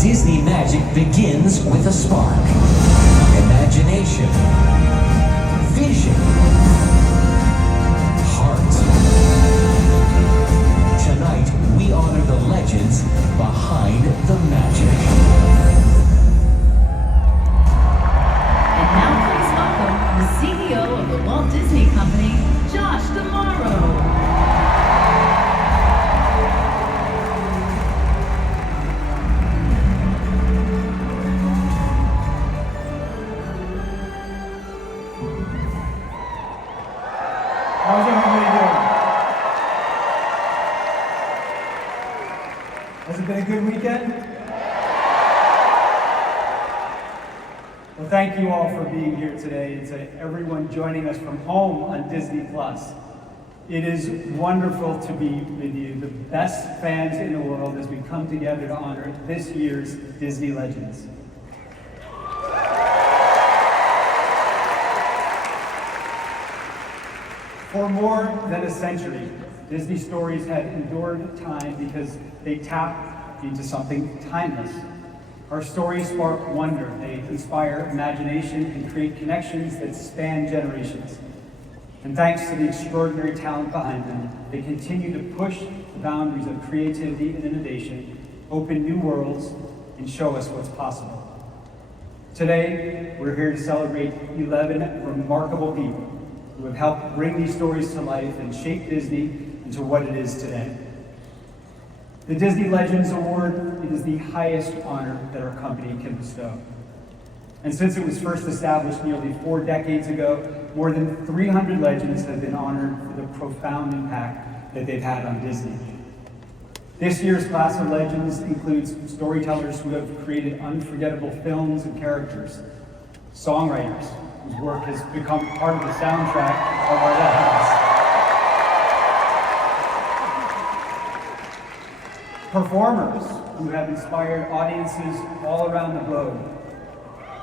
Disney magic begins with a spark. Imagination, vision, heart. Tonight, we honor the legends behind the magic. And now please welcome the CEO of the Walt Disney Company, Josh D'Amaro. How's everybody doing? Has it been a good weekend? Well, thank you all for being here today, and to everyone joining us from home on Disney+. It is wonderful to be with you, the best fans in the world, as we come together to honor this year's Disney Legends. For more than a century, Disney stories have endured time because they tap into something timeless. Our stories spark wonder, they inspire imagination and create connections that span generations. And thanks to the extraordinary talent behind them, they continue to push the boundaries of creativity and innovation, open new worlds, and show us what's possible. Today, we're here to celebrate 11 remarkable people who have helped bring these stories to life and shape Disney into what it is today. The Disney Legends Award is the highest honor that our company can bestow. And since it was first established nearly 4 decades ago, more than 300 legends have been honored for the profound impact that they've had on Disney. This year's class of legends includes storytellers who have created unforgettable films and characters, songwriters whose work has become part of the soundtrack of our lives, performers who have inspired audiences all around the globe,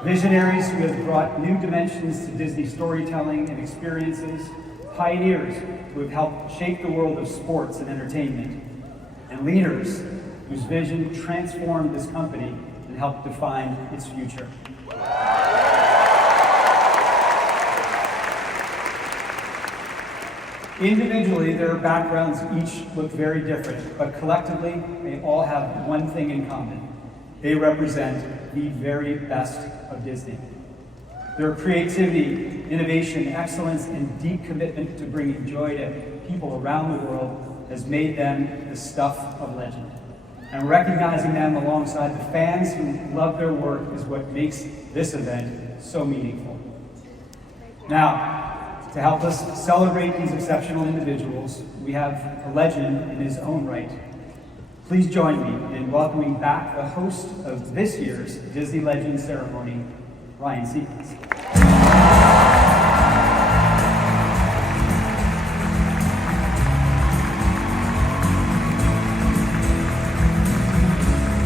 visionaries who have brought new dimensions to Disney storytelling and experiences, pioneers who have helped shape the world of sports and entertainment, and leaders whose vision transformed this company and helped define its future. Individually, their backgrounds each look very different, but collectively, they all have one thing in common. They represent the very best of Disney. Their creativity, innovation, excellence, and deep commitment to bringing joy to people around the world has made them the stuff of legend. And recognizing them alongside the fans who love their work is what makes this event so meaningful. Now, to help us celebrate these exceptional individuals, we have a legend in his own right. Please join me in welcoming back the host of this year's Disney Legends ceremony, Ryan Seacrest.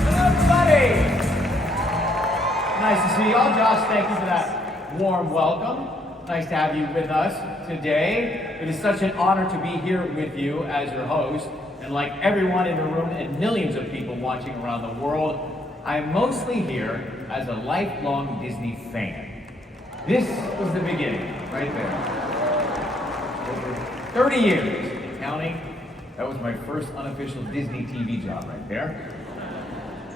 Hello, everybody. Nice to see you all. Josh, thank you for that warm welcome. Nice to have you with us today. It is such an honor to be here with you as your host. And like everyone in the room and millions of people watching around the world, I am mostly here as a lifelong Disney fan. This was the beginning, right there. Over 30 years and counting. That was my first unofficial Disney TV job right there.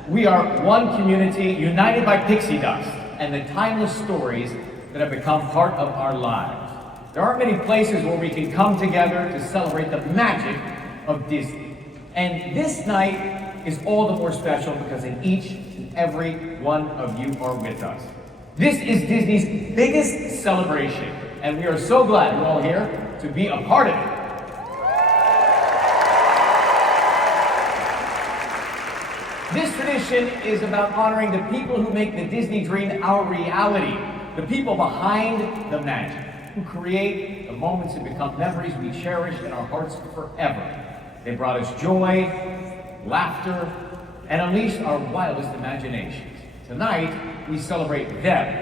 We are one community united by pixie dust and the timeless stories that have become part of our lives. There aren't many places where we can come together to celebrate the magic of Disney. And this night is all the more special because in each and every one of you are with us. This is Disney's biggest celebration, and we are so glad you're all here to be a part of it. This tradition is about honoring the people who make the Disney dream our reality. The people behind the magic, who create the moments that become memories we cherish in our hearts forever. They brought us joy, laughter, and unleashed our wildest imaginations. Tonight, we celebrate them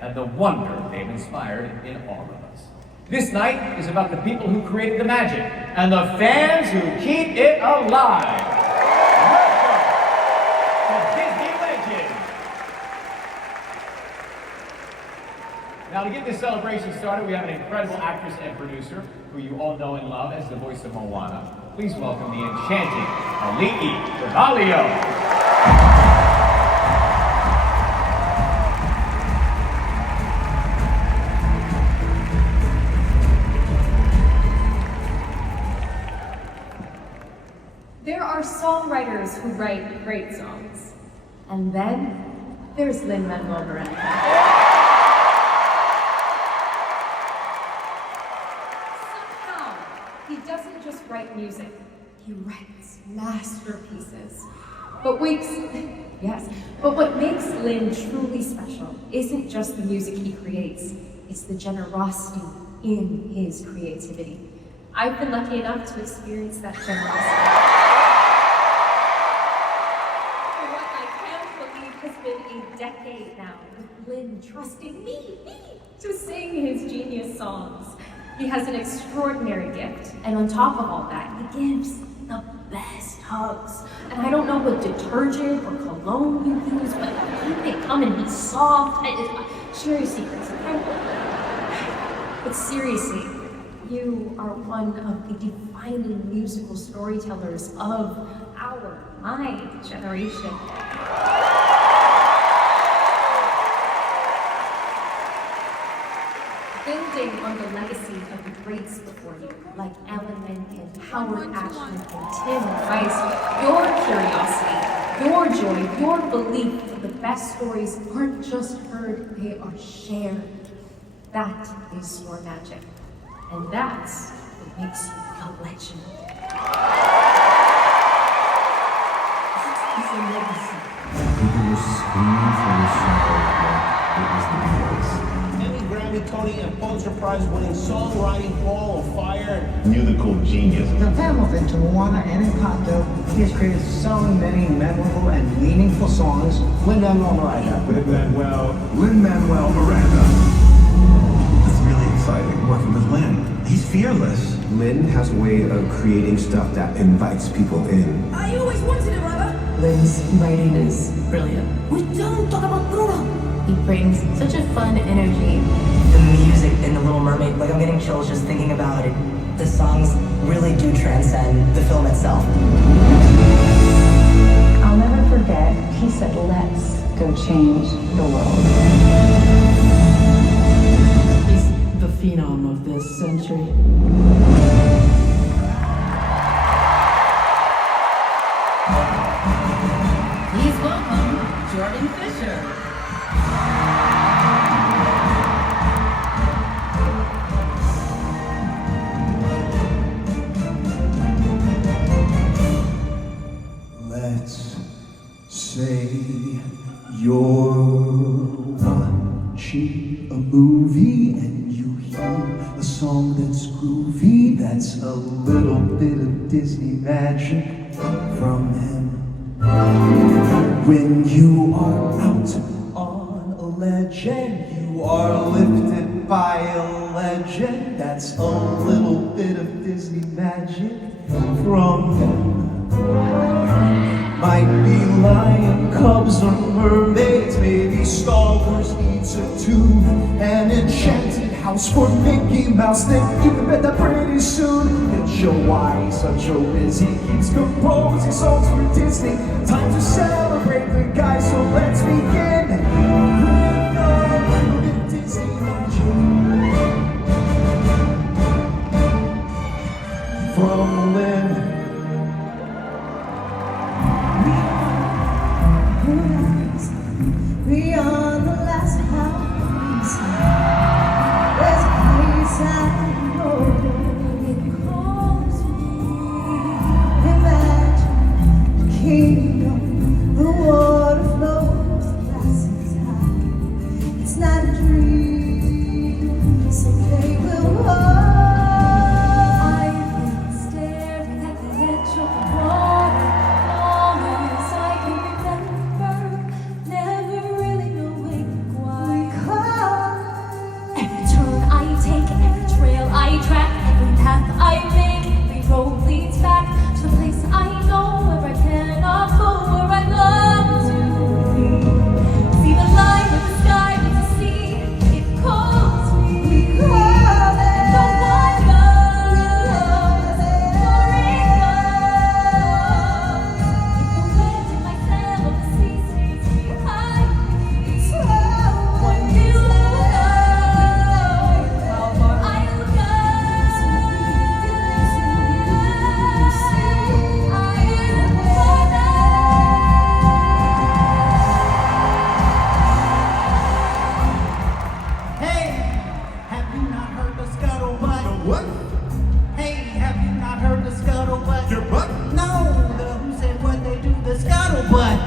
and the wonder they've inspired in all of us. This night is about the people who created the magic and the fans who keep it alive. Welcome to Disney Legends. Now, to get this celebration started, we have an incredible actress and producer who you all know and love as the voice of Moana. Please welcome the enchanting Ali'i Carvalho. There are songwriters who write great songs. And then there's Lin-Manuel Miranda. Somehow, he doesn't just write music, he writes masterpieces. But what makes Lin truly special isn't just the music he creates, it's the generosity in his creativity. I've been lucky enough to experience that generosity. Has been a decade now with Lin trusting me to sing his genius songs. He has an extraordinary gift, and on top of all that, he gives the best hugs. And I don't know what detergent or cologne you use, but I think they come and be soft. Share your secrets, okay? But seriously, you are one of the defining musical storytellers of my generation. Building on the legacy of the greats before you, like Alan Menken, Howard Ashman, and Tim Rice, your curiosity, your joy, your belief that the best stories aren't just heard, they are shared. That is your magic. And that's what makes you a legend. It's a legacy. People were screaming for the show like it was the Beatles. Grammy, Tony, and Pulitzer Prize-winning songwriting Ball of Fire, musical genius. From Hamilton to Moana and Encanto, he has created so many memorable and meaningful songs. Lin-Manuel Miranda. Lin-Manuel Miranda. It's really exciting working with Lin. He's fearless. Lin has a way of creating stuff that invites people in. I always wanted a brother. Lin's writing is brilliant. We don't talk about Bruno. He brings such a fun energy. The music in The Little Mermaid, like I'm getting chills just thinking about it. The songs really do transcend the film itself. I'll never forget, he said, let's go change the world. He's the phenom of this century. Please welcome Jordan Fisher. Let's say you're watching a movie and you hear a song that's groovy, that's a little bit of Disney magic from him. When you are out on a ledge and you are lifted by a legend, that's a little bit of Disney magic from him. Might be lion cubs or mermaids, maybe Star Wars needs a tune, an enchanted house for Mickey Mouse. Then you can bet that pretty soon he'll show why he's such a whiz. He keeps composing songs for Disney. Time to celebrate the guy, so let's begin with a little bit of Disney magic from Lin. Beyond the last house, there's a place I know. It calls me. Imagine a kingdom, the water flows, the glass is high. It's not a dream, someday we'll hold. I've been staring at what? Hey, have you not heard the scuttlebutt? Your butt? No, the who said what they do, the scuttlebutt.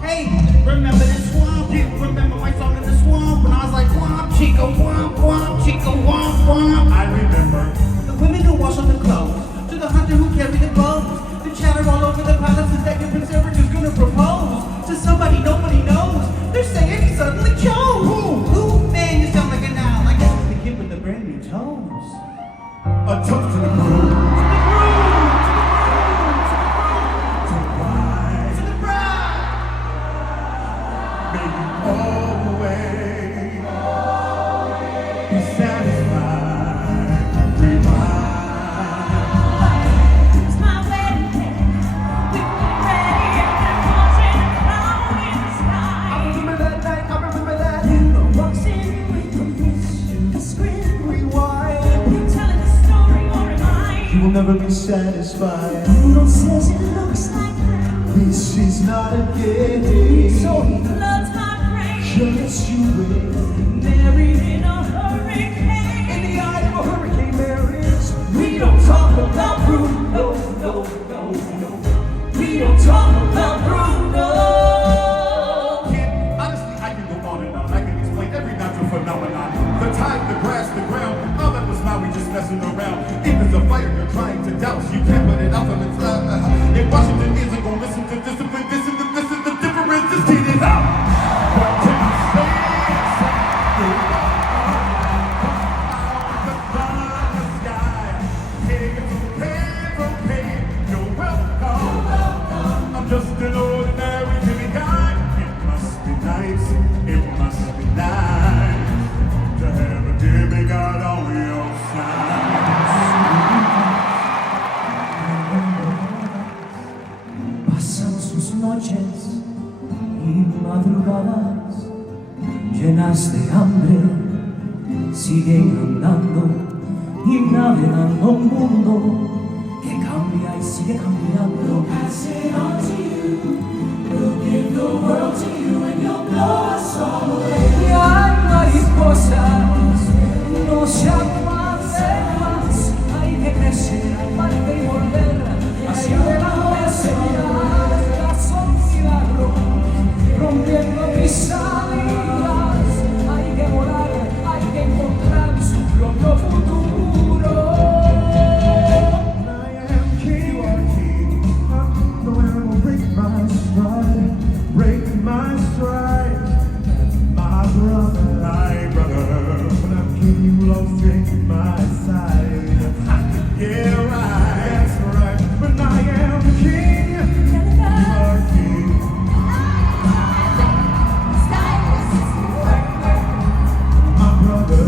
Hey, remember the swamp? Yeah. Remember my song in the swamp when I was like, womp, chica, womp, womp, chica, womp, womp. I remember. The women who wash on the clothes, to the hunter who carry the bows, the chatter all over the palaces that your Prince Eric is gonna propose to somebody nobody knows. They're saying he suddenly chose. Who? Man, you sound like an owl. I guess it's the kid with the brand new toes. A toast to the groove. To the bride. May you always be satisfied. It's my wedding day. We were ready and there wasn't a cloud in the sky. I remember that night, I remember that. You walks in with permission to scream. Rewind. You telling the story or am I? You will never be satisfied. Bruno says it looks like rain. This is not a game. So he floods my brain. Just you wait. Married in a hurricane. In the eye of a hurricane there is. We don't talk about Bruno. No. We don't talk about Bruno. Honestly, I can go on and on. I can explain every natural phenomenon. The tide, the grass, the ground. All that was Maui just messing around. If it's a fire you're trying to douse, you can't put it out from its if Washington isn't gonna listen to discipline, this is the difference. This kid is out. What can I say? The sky. Hey, it's okay. You're welcome. I'm just an ordinary Jimmy guy. It must be nice to have a demigod on your side. Pasan sus noches y madrugadas llenas de hambre, siguen andando y navegando un mundo que cambia y sigue cambiando. Pass it on to you, we'll give the world to you and you'll blow us all away. Y hay mariposas, no se aguanten más, hay que crecer, amarte y volver hacia adelante, señal, son milagro, rompiendo mis salidas, hay que volar, hay que encontrar su propio futuro. I am king, you are king. No one will break my stride, my brother, when I'm king, you will always take my side. Yeah, right, that's right. When I am king, you are king. My brother,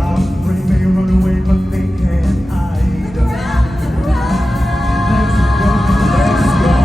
I'll bring me run away, but they can't hide. Let's go.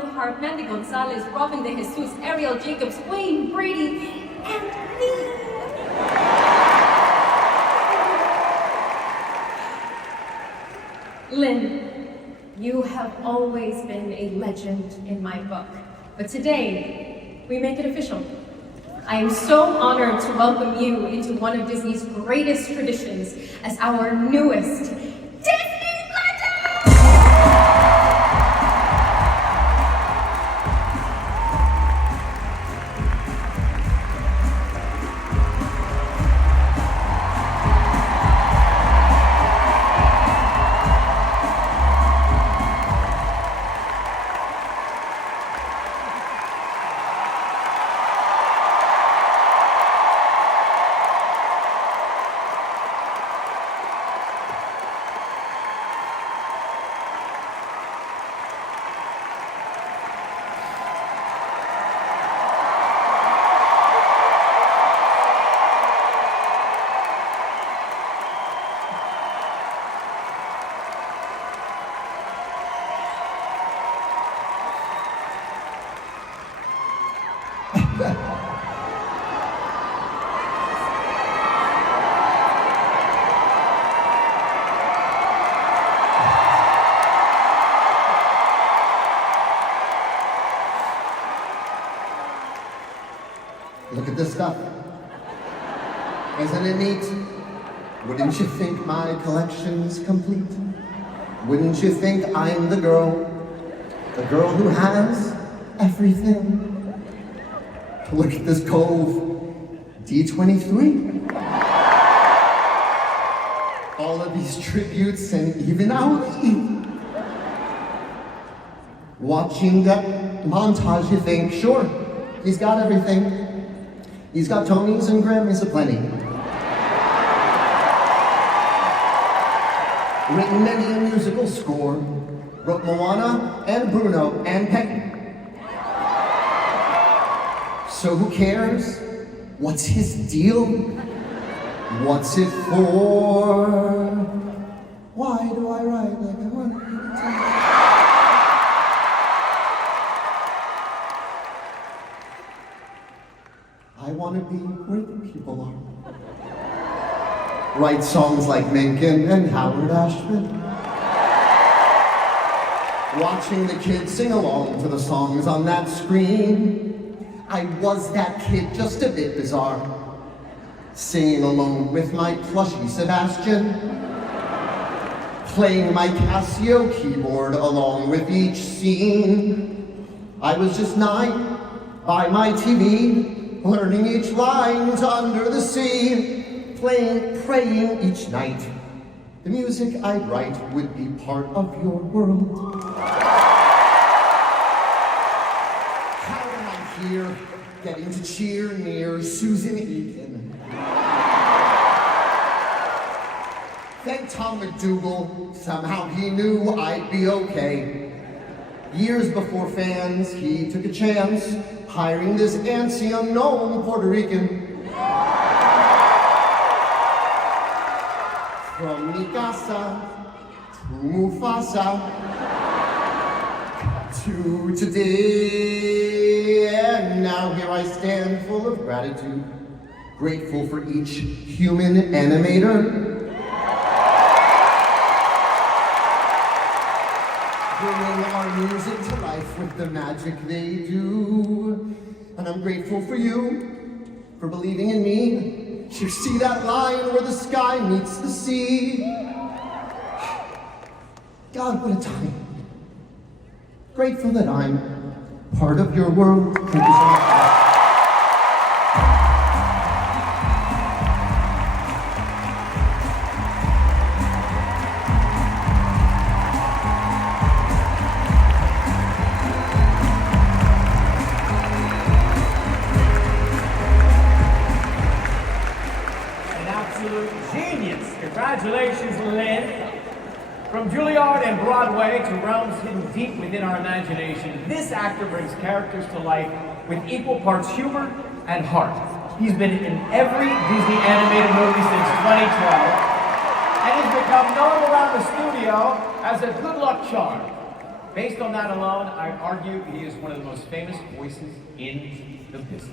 Engelhardt, Mandy Gonzalez, Robin De Jesus, Ariel Jacobs, Wayne Brady, and me. Lynn, you have always been a legend in my book, but today, we make it official. I am so honored to welcome you into one of Disney's greatest traditions as our newest Disney legend! Look at this stuff. Isn't it neat? Wouldn't you think my collection's complete? Wouldn't you think I'm the girl who has everything? Look at this cove, D23. All of these tributes and even Ali. Watching that montage, you think, sure, he's got everything. He's got Tonys and Grammys aplenty. Written many a musical score. Wrote Moana and Bruno and Peggy. So who cares? What's his deal? What's it for? Why do I write like I want to be I want to be where the people are. Write songs like Mencken and Howard Ashman. Watching the kids sing along to the songs on that screen. I was that kid, just a bit bizarre. Singing along with my plushie Sebastian. Playing my Casio keyboard along with each scene. I was just 9 by my TV. Learning each line's under the sea, praying each night. The music I'd write would be part of your world. How am I here, getting to cheer near Susan Egan? Thank Tom McDougal, somehow he knew I'd be okay. Years before fans, he took a chance, hiring this antsy unknown Puerto Rican. From Mikasa to Mufasa to today, and now here I stand full of gratitude, grateful for each human animator. Bringing our music to life with the magic they do. And I'm grateful for you, for believing in me. You see that line where the sky meets the sea? God, what a time. Grateful that I'm part of your world. Thank you so much. Congratulations, Lynn. From Juilliard and Broadway to realms hidden deep within our imagination, this actor brings characters to life with equal parts humor and heart. He's been in every Disney animated movie since 2012 and has become known around the studio as a good luck charm. Based on that alone, I argue he is one of the most famous voices in the business.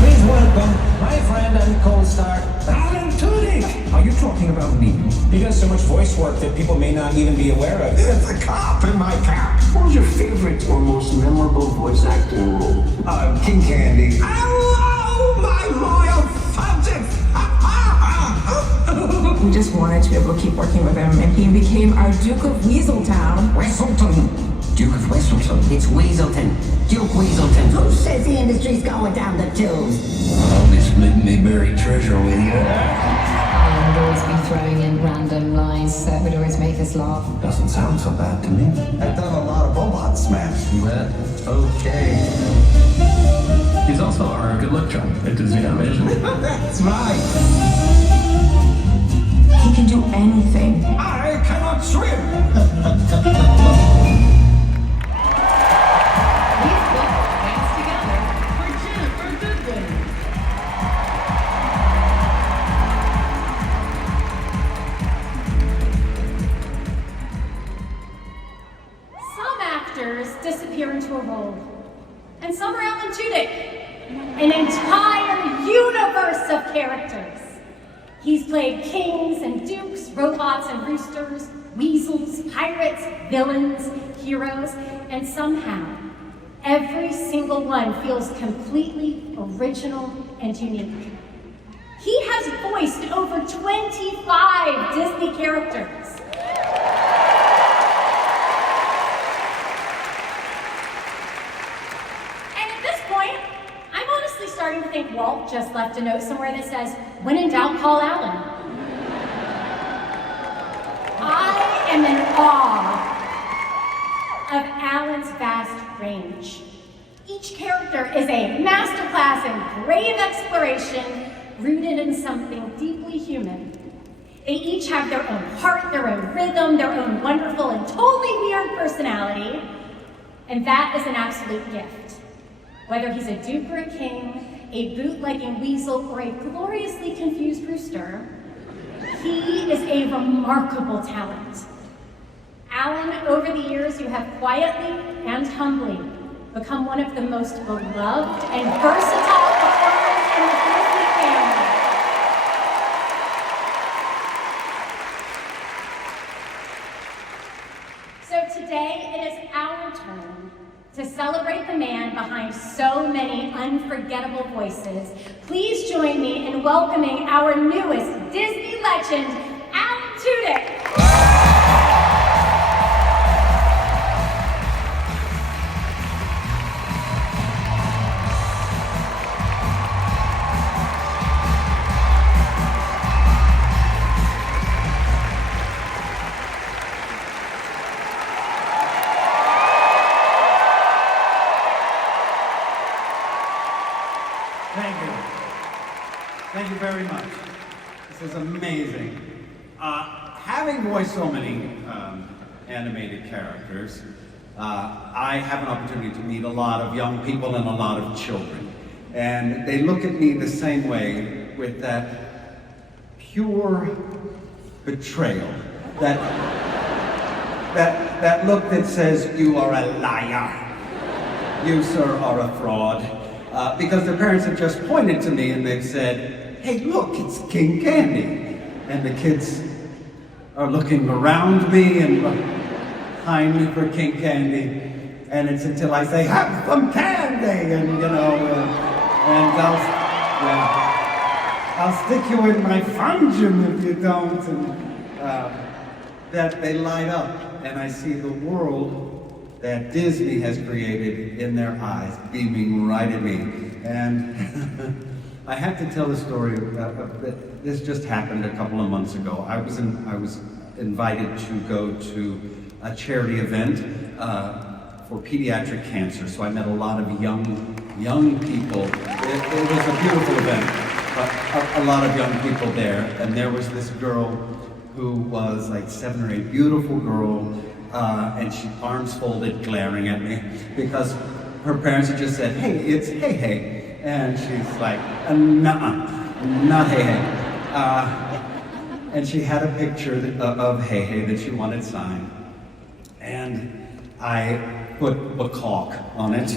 Please welcome my friend and co-star, Alan Tudyk. Are you talking about me? He does so much voice work that people may not even be aware of. There's a cop in my cap. What was your favorite or most memorable voice acting role? King Candy. Hello, my loyal subjects. We just wanted to be able to keep working with him, and he became our Duke of Weaseltown. Weaselton. Duke of Weaselton. It's Weaselton. Duke Weaselton. Who says the industry's going down the tubes? Oh, this made me buried treasure with you. Alan would always be throwing in random lines that would always make us laugh. Doesn't sound so bad to me. I've done a lot of robot smash. That's okay. He's also our good luck charm at Disney Animation. That's right. He can do anything. I cannot swim. Please put your hands together for Jennifer Goodwin. Some actors disappear into a role, and some are Alan Tudyk, an entire universe of characters. He's played kings and dukes, robots and roosters, weasels, pirates, villains, heroes, and somehow, every single one feels completely original and unique. He has voiced over 25 Disney characters. And at this point, I'm honestly starting to think Walt just left a note somewhere that says, "When in doubt, call Alan." I am in awe of Alan's vast range. Each character is a masterclass in brave exploration rooted in something deeply human. They each have their own heart, their own rhythm, their own wonderful and totally weird personality, and that is an absolute gift. Whether he's a duke or a king, a bootlegging weasel, or a gloriously confused rooster, he is a remarkable talent. Alan, over the years, you have quietly and humbly become one of the most beloved and versatile performers in the Disney family. So today, it is our turn to celebrate the man behind so many unforgettable voices. Please join me in welcoming our newest Disney legend, Alan Tudyk. Thank you. Thank you very much. This is amazing. Having voiced so many animated characters, I have an opportunity to meet a lot of young people and a lot of children. And they look at me the same way, with that pure betrayal. That look that says, "You are a liar. You, sir, are a fraud." Because their parents have just pointed to me and they've said, "Hey, look, it's King Candy." And the kids are looking around me and behind me for King Candy. And it's until I say, "Have some candy," and you know, and I'll stick you in my fungum if you don't. And that they light up and I see the world that Disney has created in their eyes, beaming right at me. And I have to tell a story. This just happened a couple of months ago. I was invited to go to a charity event for pediatric cancer. So I met a lot of young people. It was a beautiful event. A lot of young people there, and there was this girl who was like 7 or 8, beautiful girl. And she, arms folded, glaring at me because her parents had just said, "Hey, it's Hey Hey." And she's like, nuh-uh, not Hey Hey. And she had a picture of Hey Hey that she wanted signed. And I put macaque on it,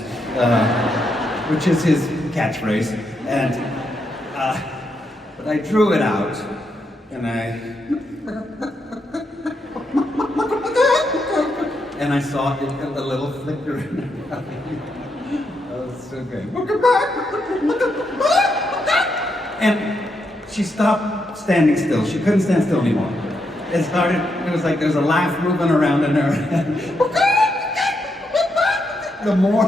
which is his catchphrase. And, but I drew it out, and I saw it, a little flicker in her eye. That was so great. And she stopped standing still. She couldn't stand still anymore. It was like there was a laugh moving around in her head. The more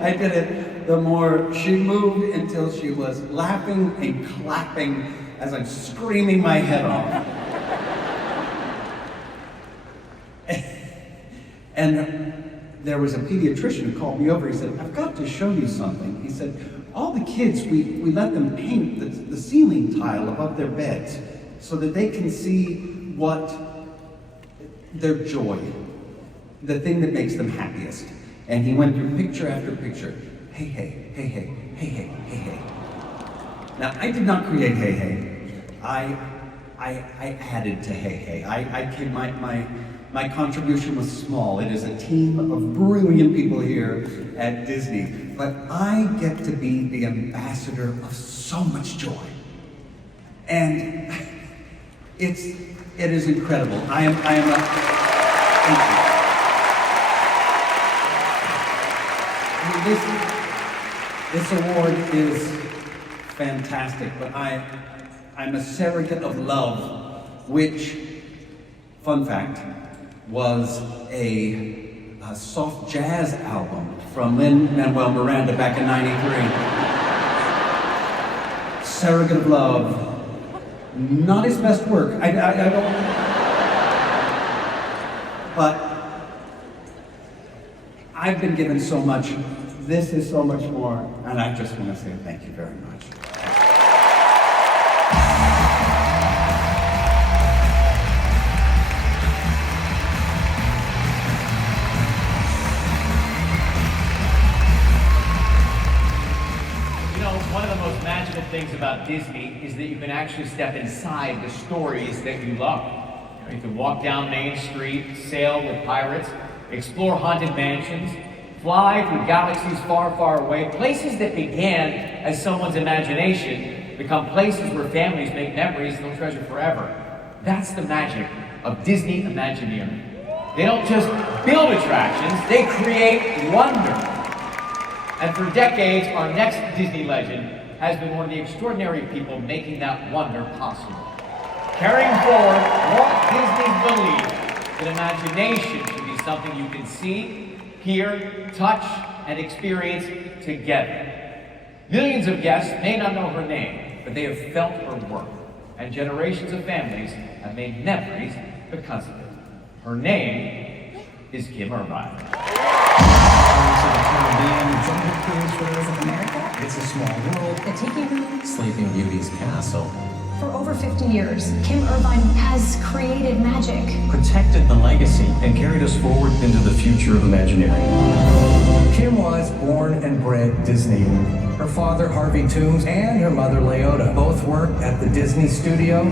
I did it, the more she moved until she was laughing and clapping as I'm screaming my head off. And there was a pediatrician who called me over. He said, I've got to show you something. He said, all the kids, we let them paint the ceiling tile above their beds so that they can see what their joy, the thing that makes them happiest. And he went through picture after picture. Hey, hey, hey, hey, hey, hey, hey, hey. Now, I did not create Hey Hey. I added to Hey Hey. My contribution was small. It is a team of brilliant people here at Disney. But I get to be the ambassador of so much joy. And it is incredible. I am thank you. This award is fantastic, but I'm a surrogate of love, which, fun fact, was a soft jazz album from Lin-Manuel Miranda back in '93. Surrogate of Love, not his best work. I don't, but I've been given so much. This is so much more, and I just want to say thank you very much. One of the most magical things about Disney is that you can actually step inside the stories that you love. You can walk down Main Street, sail with pirates, explore haunted mansions, fly through galaxies far, far away. Places that began as someone's imagination become places where families make memories they'll treasure forever. That's the magic of Disney Imagineering. They don't just build attractions, they create wonder. And for decades, our next Disney legend has been one of the extraordinary people making that wonder possible. Carrying forward Walt Disney's belief that imagination should be something you can see, hear, touch, and experience together. Millions of guests may not know her name, but they have felt her work, and generations of families have made memories because of it. Her name is Kim Irvine. Jungle Cruise for those of America. It's a small world. The Tiki Room. Sleeping Beauty's castle. For over 50 years, Kim Irvine has created magic. Protected the legacy and carried us forward into the future of Imagineering. Kim was born and bred Disney. Her father, Harvey Toombs, and her mother, Leota, both worked at the Disney studio.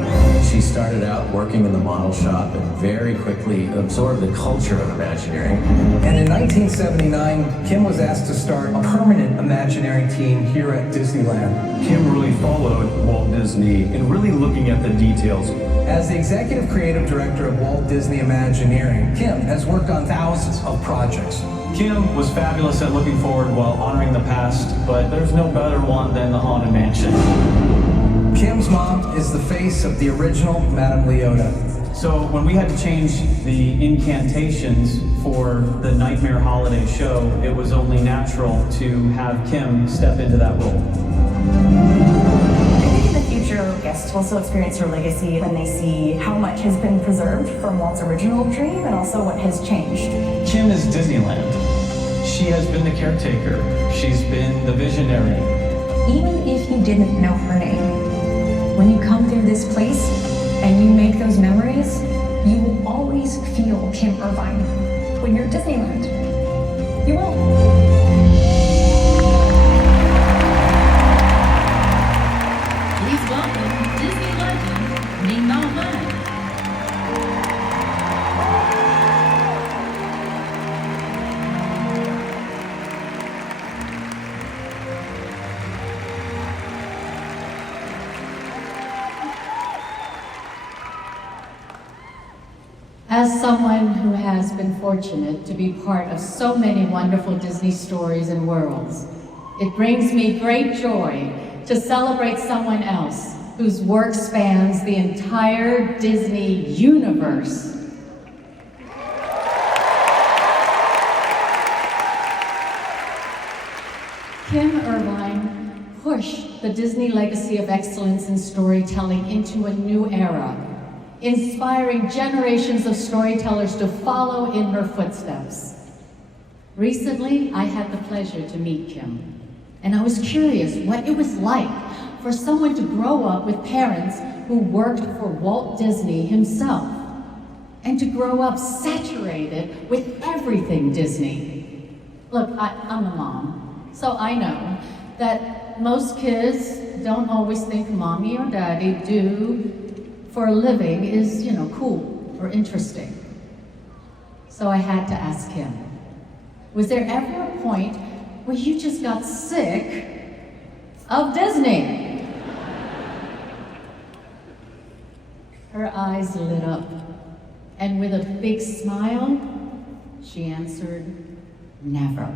She started out working in the model shop and very quickly absorbed the culture of Imagineering. And in 1979, Kim was asked to start a permanent Imagineering team here at Disneyland. Kim really followed Walt Disney in really looking at the details. As the executive creative director of Walt Disney Imagineering, Kim has worked on thousands of projects. Kim was fabulous at looking forward while honoring the past, but there's no better one than the Haunted Mansion. Kim's mom is the face of the original Madame Leota. So when we had to change the incantations for the Nightmare Holiday show, it was only natural to have Kim step into that role. I think in the future, guests will also experience her legacy when they see how much has been preserved from Walt's original dream and also what has changed. Kim is Disneyland. She has been the caretaker. She's been the visionary. Even if you didn't know her name, when you come through this place and you make those memories, you will always feel Kim Irvine. When you're at Disneyland, you will. someone who has been fortunate to be part of so many wonderful Disney stories and worlds, it brings me great joy to celebrate someone else whose work spans the entire Disney universe. Kim Irvine pushed the Disney legacy of excellence in storytelling into a new era, inspiring generations of storytellers to follow in her footsteps. Recently, I had the pleasure to meet Kim, and I was curious what it was like for someone to grow up with parents who worked for Walt Disney himself, and to grow up saturated with everything Disney. Look, I'm a mom, so I know that most kids don't always think mommy or daddy do for a living is, cool or interesting. So I had to ask him, was there ever a point where you just got sick of Disney? Her eyes lit up, and with a big smile, she answered, never.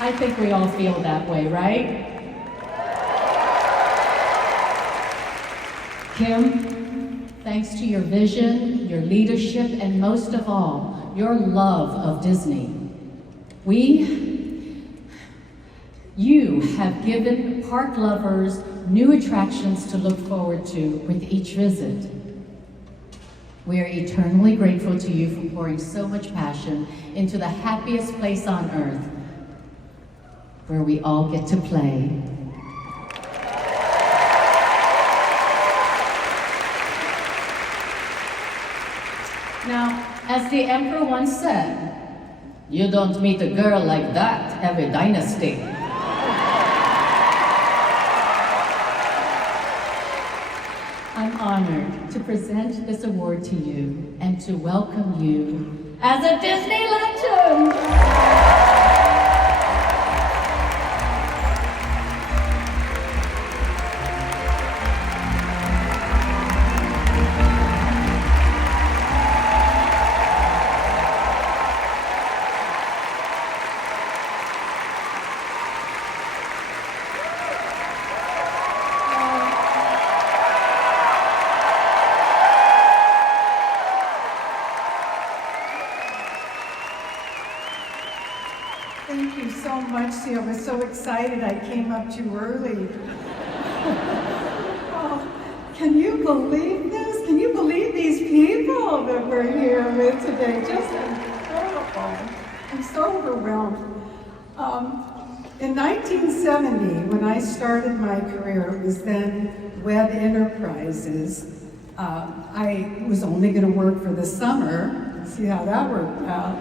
I think we all feel that way, right? Kim, thanks to your vision, your leadership, and most of all, your love of Disney, you have given park lovers new attractions to look forward to with each visit. We are eternally grateful to you for pouring so much passion into the happiest place on earth, where we all get to play. Now, as the emperor once said, you don't meet a girl like that every dynasty. I'm honored to present this award to you and to welcome you as a Disney legend. Thank you so much, Sue. I was so excited I came up too early. Oh, can you believe this? Can you believe these people that we're here with today? Just incredible. I'm so overwhelmed. In 1970, when I started my career, it was then Web Enterprises. I was only going to work for the summer. See how that worked out.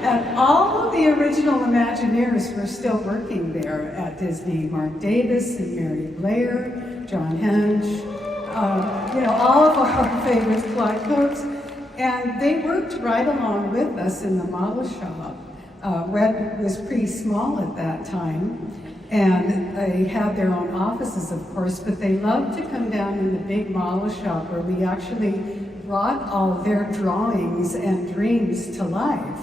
And all of the original Imagineers were still working there at Disney. Mark Davis and Mary Blair, John Hench, all of our favorites, Clyde Coates. And they worked right along with us in the model shop. Red was pretty small at that time. And they had their own offices, of course, but they loved to come down in the big model shop where we actually brought all their drawings and dreams to life.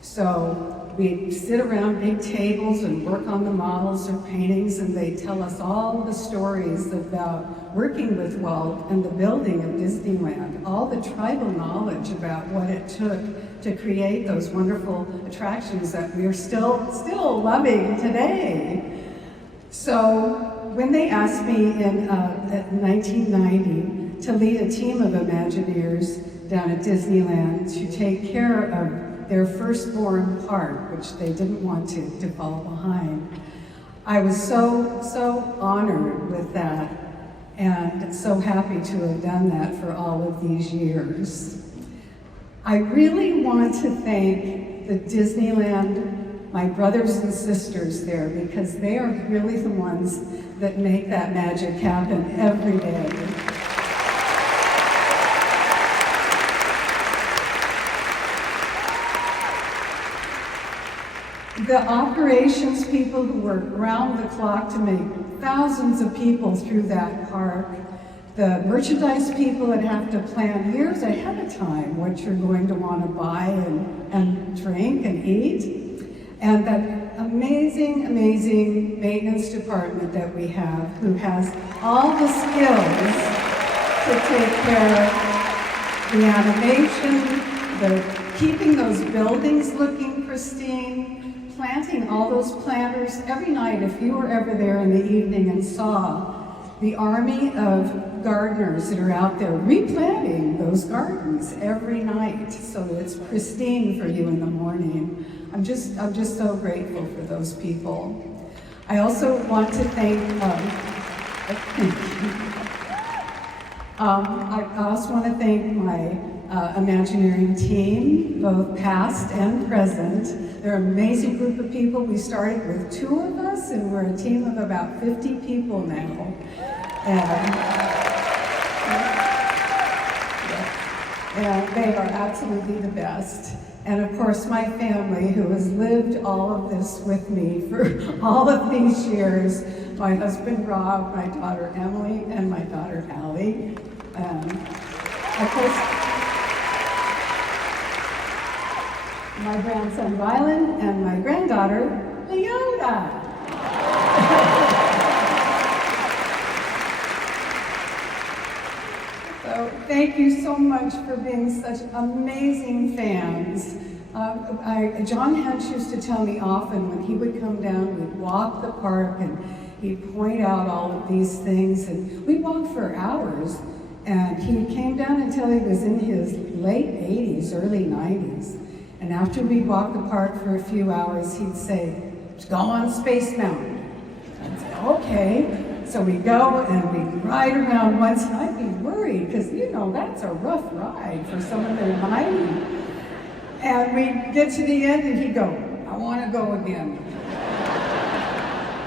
So we'd sit around big tables and work on the models or paintings, and they'd tell us all the stories about working with Walt and the building of Disneyland, all the tribal knowledge about what it took to create those wonderful attractions that we're still loving today. So when they asked me in 1990 to lead a team of Imagineers down at Disneyland to take care of their firstborn park, which they didn't want to fall behind, I was so honored with that and so happy to have done that for all of these years. I really want to thank the Disneyland, my brothers and sisters there, because they are really the ones that make that magic happen every day. The operations people who work round the clock to make thousands of people through that park, the merchandise people that have to plan years ahead of time what you're going to want to buy and drink and eat, and that amazing, amazing maintenance department that we have who has all the skills to take care of the animation, keeping those buildings looking pristine, planting all those planters. Every night, if you were ever there in the evening and saw the army of gardeners that are out there replanting those gardens every night so that it's pristine for you in the morning. I'm just so grateful for those people. I also want to thank, I also want to thank my Imagineering team, both past and present. They're an amazing group of people. We started with 2 of us, and we're a team of about 50 people now. And they are absolutely the best. And of course, my family, who has lived all of this with me for all of these years. My husband, Rob, my daughter, Emily, and my daughter, Allie. Of course, my grandson, Rylan, and my granddaughter, Leona. So thank you so much for being such amazing fans. John Hench used to tell me often when he would come down, we'd walk the park and he'd point out all of these things, and we'd walk for hours. And he came down until he was in his late 80s, early 90s. And after we'd walk the park for a few hours, he'd say, "Let's go on Space Mountain." I'd say, "Okay." So we'd go and we'd ride around once, and I'd be worried, because you know, that's a rough ride for someone that 90. And we'd get to the end and he'd go, "I want to go again."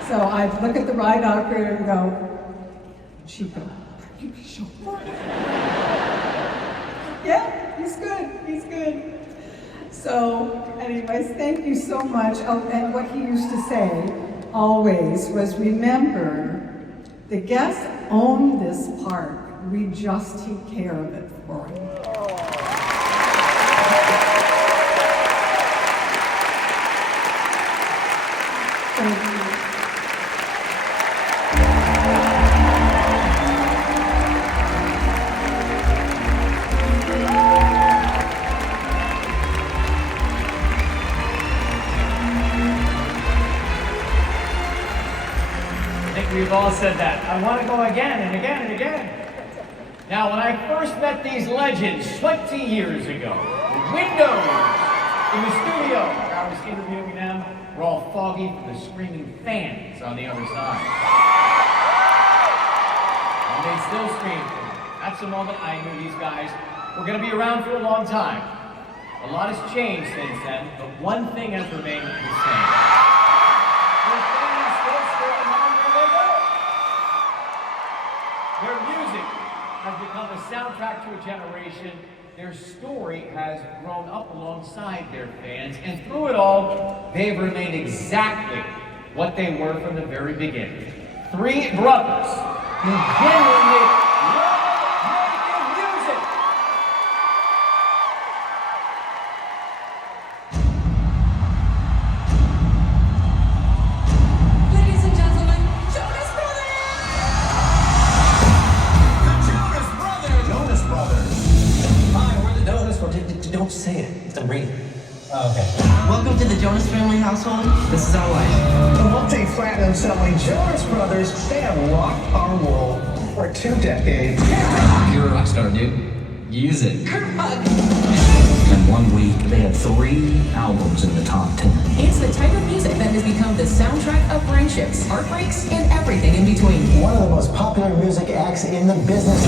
So I'd look at the ride operator and go, she'd go, "Are you sure?" Yeah, he's good. So anyways, thank you so much. Oh, and what he used to say always was, remember, the guests own this park. We just take care of it for them. Thank you. We've all said that. I want to go again and again and again. Now, when I first met these legends 20 years ago, windows in the studio where I was interviewing them were all foggy from the screaming fans on the other side. And they still scream. That's the moment I knew these guys were going to be around for a long time. A lot has changed since then, but one thing has remained the same. Their music has become a soundtrack to a generation. Their story has grown up alongside their fans, and through it all, they've remained exactly what they were from the very beginning. 3 brothers who genuinely love making music. Ladies and gentlemen, Jonas Brothers! Hi, we're the Jonas Brothers. Don't say it. It's a ring. Oh, okay. Welcome to the Jonas family household. This is our life. The multi-platinum selling Jonas Brothers, they have rocked our world for 2 decades. You're a rock star, dude. Use it. In 1 week, they had 3 albums in the top 10. It's the type of music that has become the soundtrack of friendships, heartbreaks, and everything in between. One of the most popular music acts in the business.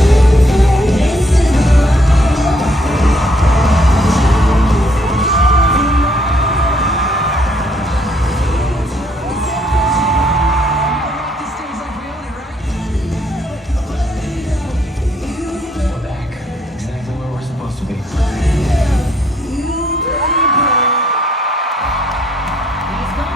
We're back. Exactly where we're supposed to be. He's gone.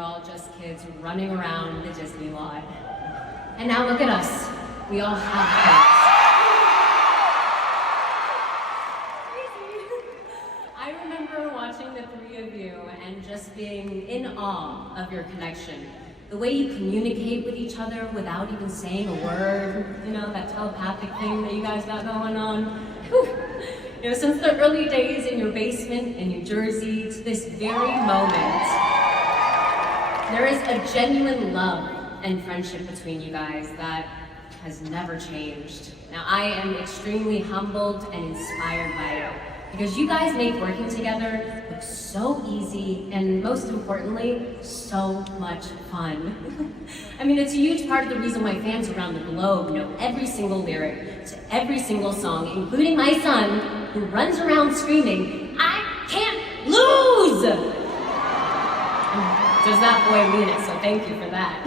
all just kids running around the Disney lot. And now look at us. We all have pets. I remember watching the three of you and just being in awe of your connection. The way you communicate with each other without even saying a word, you know, that telepathic thing that you guys got going on. Whew. You know, since the early days in your basement in New Jersey to this very moment, there is a genuine love and friendship between you guys that has never changed. Now, I am extremely humbled and inspired by it because you guys make working together look so easy and, most importantly, so much fun. I mean, it's a huge part of the reason why fans around the globe know every single lyric to every single song, including my son, who runs around screaming, "I can't lose!" Does that boy mean it, so thank you for that.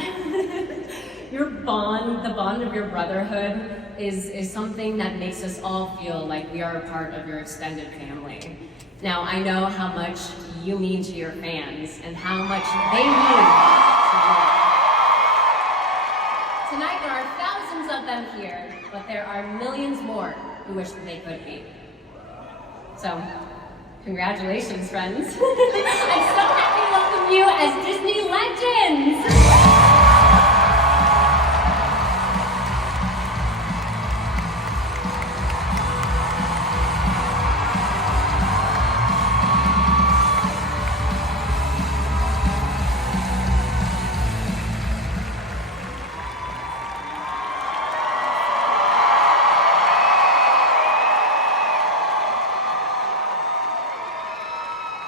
Your bond, the bond of your brotherhood, is something that makes us all feel like we are a part of your extended family. Now, I know how much you mean to your fans and how much they mean to you. Tonight, there are thousands of them here, but there are millions more who wish that they could be. So, congratulations, friends. I'm so happy to welcome you as Disney legends.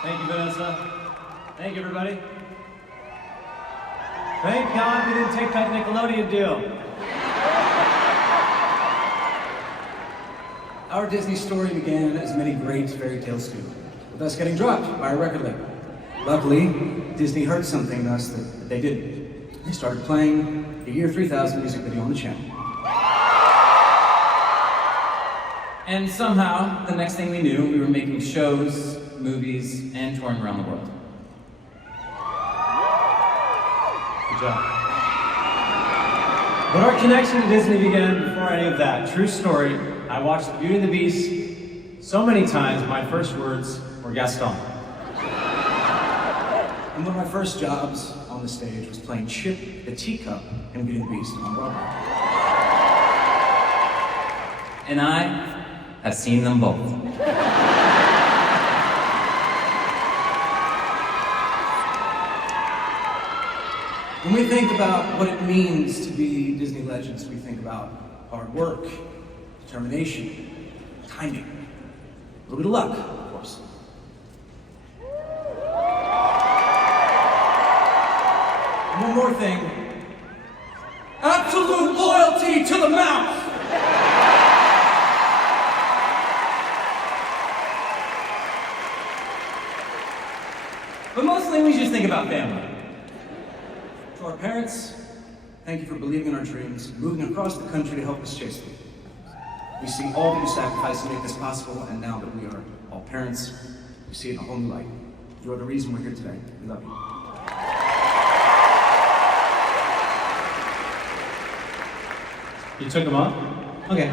Thank you, Vanessa. Thank you, everybody. Thank God we didn't take that Nickelodeon deal. Our Disney story began as many great fairy tales do, with us getting dropped by a record label. Luckily, Disney heard something in us that they didn't. They started playing the Year 3000 music video on the channel. And somehow, the next thing we knew, we were making shows, movies, and touring around the world. Good job. But our connection to Disney began before any of that. True story, I watched The Beauty and the Beast so many times, my first words were Gaston. And one of my first jobs on the stage was playing Chip the Teacup in Beauty and the Beast on Broadway. And I have seen them both. When we think about what it means to be Disney legends, we think about hard work, determination, timing, a little bit of luck, of course. And one more thing, absolute loyalty to the mouse! But mostly we just think about family. To our parents, thank you for believing in our dreams, moving across the country to help us chase them. We see all that you sacrificed to make this possible, and now that we are all parents, we see it in a whole new light. You are the reason we're here today. We love you. You took them off? Okay.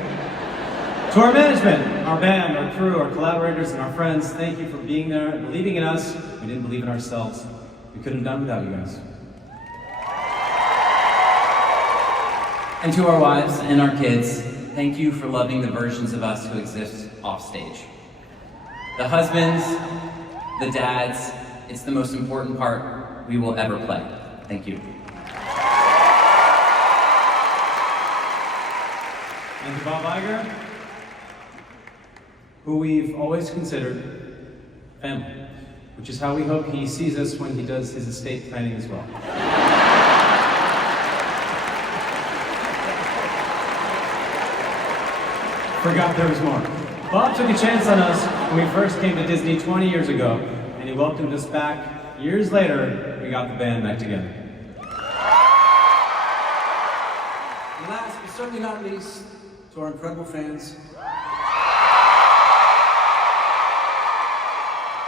To our management, our band, our crew, our collaborators, and our friends, thank you for being there and believing in us. We didn't believe in ourselves. We couldn't have done without you guys. And to our wives and our kids, thank you for loving the versions of us who exist offstage. The husbands, the dads, it's the most important part we will ever play. Thank you. And to Bob Iger, who we've always considered family, which is how we hope he sees us when he does his estate planning as well. Forgot there was more. Bob took a chance on us when we first came to Disney 20 years ago, and he welcomed us back. Years later, we got the band back together. And last but certainly not least, to our incredible fans,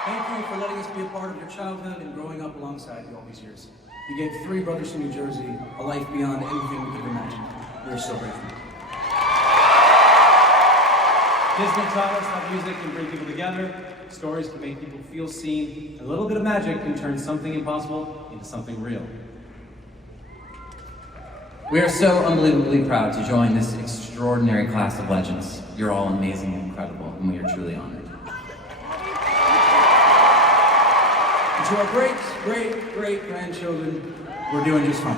thank you for letting us be a part of your childhood and growing up alongside you all these years. You gave 3 brothers from New Jersey a life beyond anything we could have imagined. We are so grateful. Disney taught us how music can bring people together, stories can make people feel seen, and a little bit of magic can turn something impossible into something real. We are so unbelievably proud to join this extraordinary class of legends. You're all amazing and incredible, and we are truly honored. And to our great-great-great-grandchildren, we're doing just fine.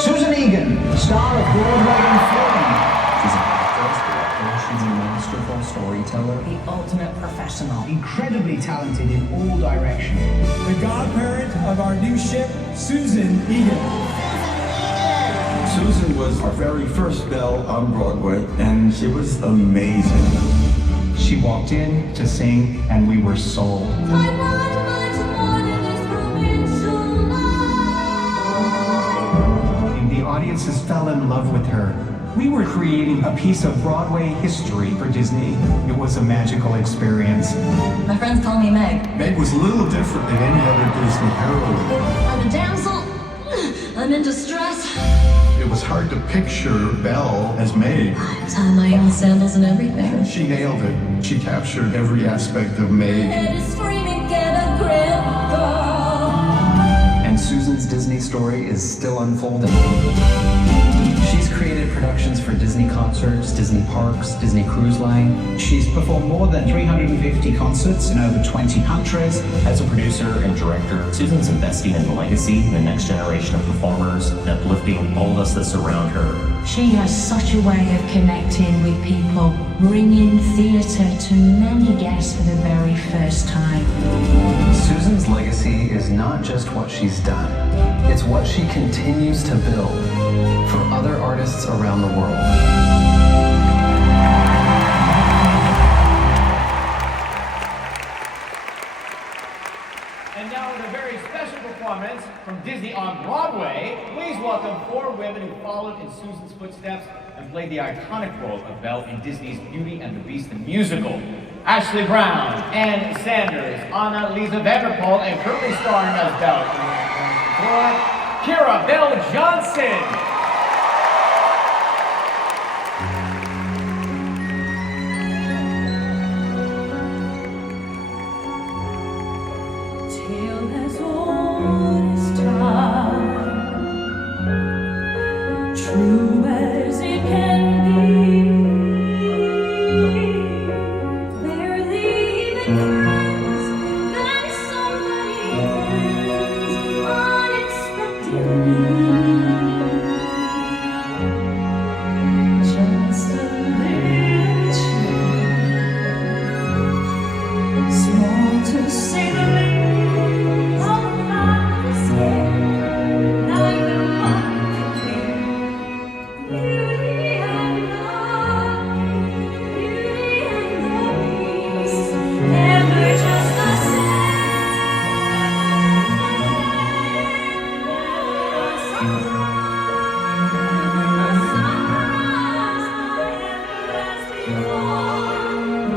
Susan Egan, star of Broadway and film. She's an actress, director, she's a masterful storyteller. The ultimate professional. Incredibly talented in all directions. The godparent of our new ship, Susan Egan. Susan was our very first Belle on Broadway, and she was amazing. She walked in to sing, and we were sold. The audiences fell in love with her. We were creating a piece of Broadway history for Disney. It was a magical experience. My friends call me Meg. Meg was a little different than any other Disney heroine. I'm a damsel. I'm in distress. It was hard to picture Belle as Meg. Tie my own sandals and everything. She nailed it. She captured every aspect of Meg. And Susan's Disney story is still unfolding. She's created productions for Disney concerts, Disney parks, Disney Cruise Line. She's performed more than 350 concerts in over 20 countries. As a producer and director, Susan's investing in the legacy, the next generation of performers, and uplifting all of us that surround her. She has such a way of connecting with people, bringing theatre to many guests for the very first time. Susan's legacy is not just what she's done, it's what she continues to build for other artists around the world. And now with a very special performance from Disney on Broadway, please welcome 4 women who followed in Susan's footsteps and played the iconic role of Belle in Disney's Beauty and the Beast the musical. Ashley Brown, Ann Sanders, Anna Lisa Vanderpool, and currently starring as Belle, Kira Bell Johnson. Tale as old as time, true as it can be. Barely even friends, then somebody ends unexpectedly. Just a little change, small to say the least.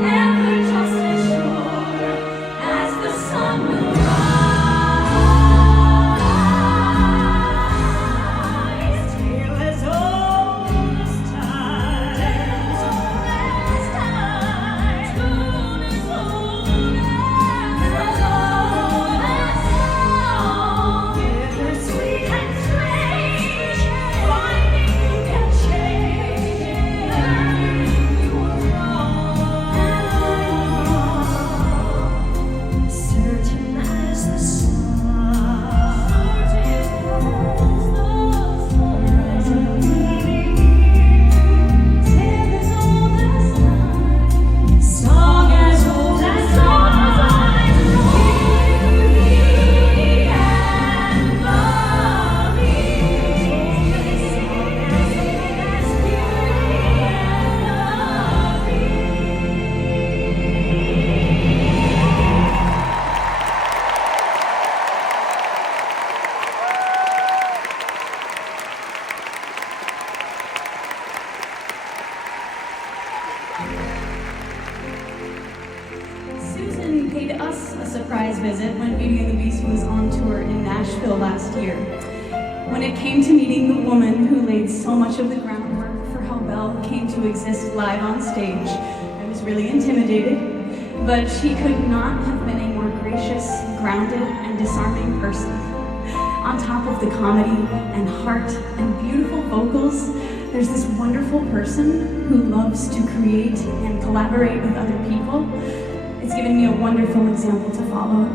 Ever just as sure as the sun. paid us a surprise visit when Beauty and the Beast was on tour in Nashville last year. When it came to meeting the woman who laid so much of the groundwork for how Belle came to exist live on stage, I was really intimidated, but she could not have been a more gracious, grounded, and disarming person. On top of the comedy and heart and beautiful vocals, there's this wonderful person who loves to create and collaborate with other people. It's given me a wonderful example to follow.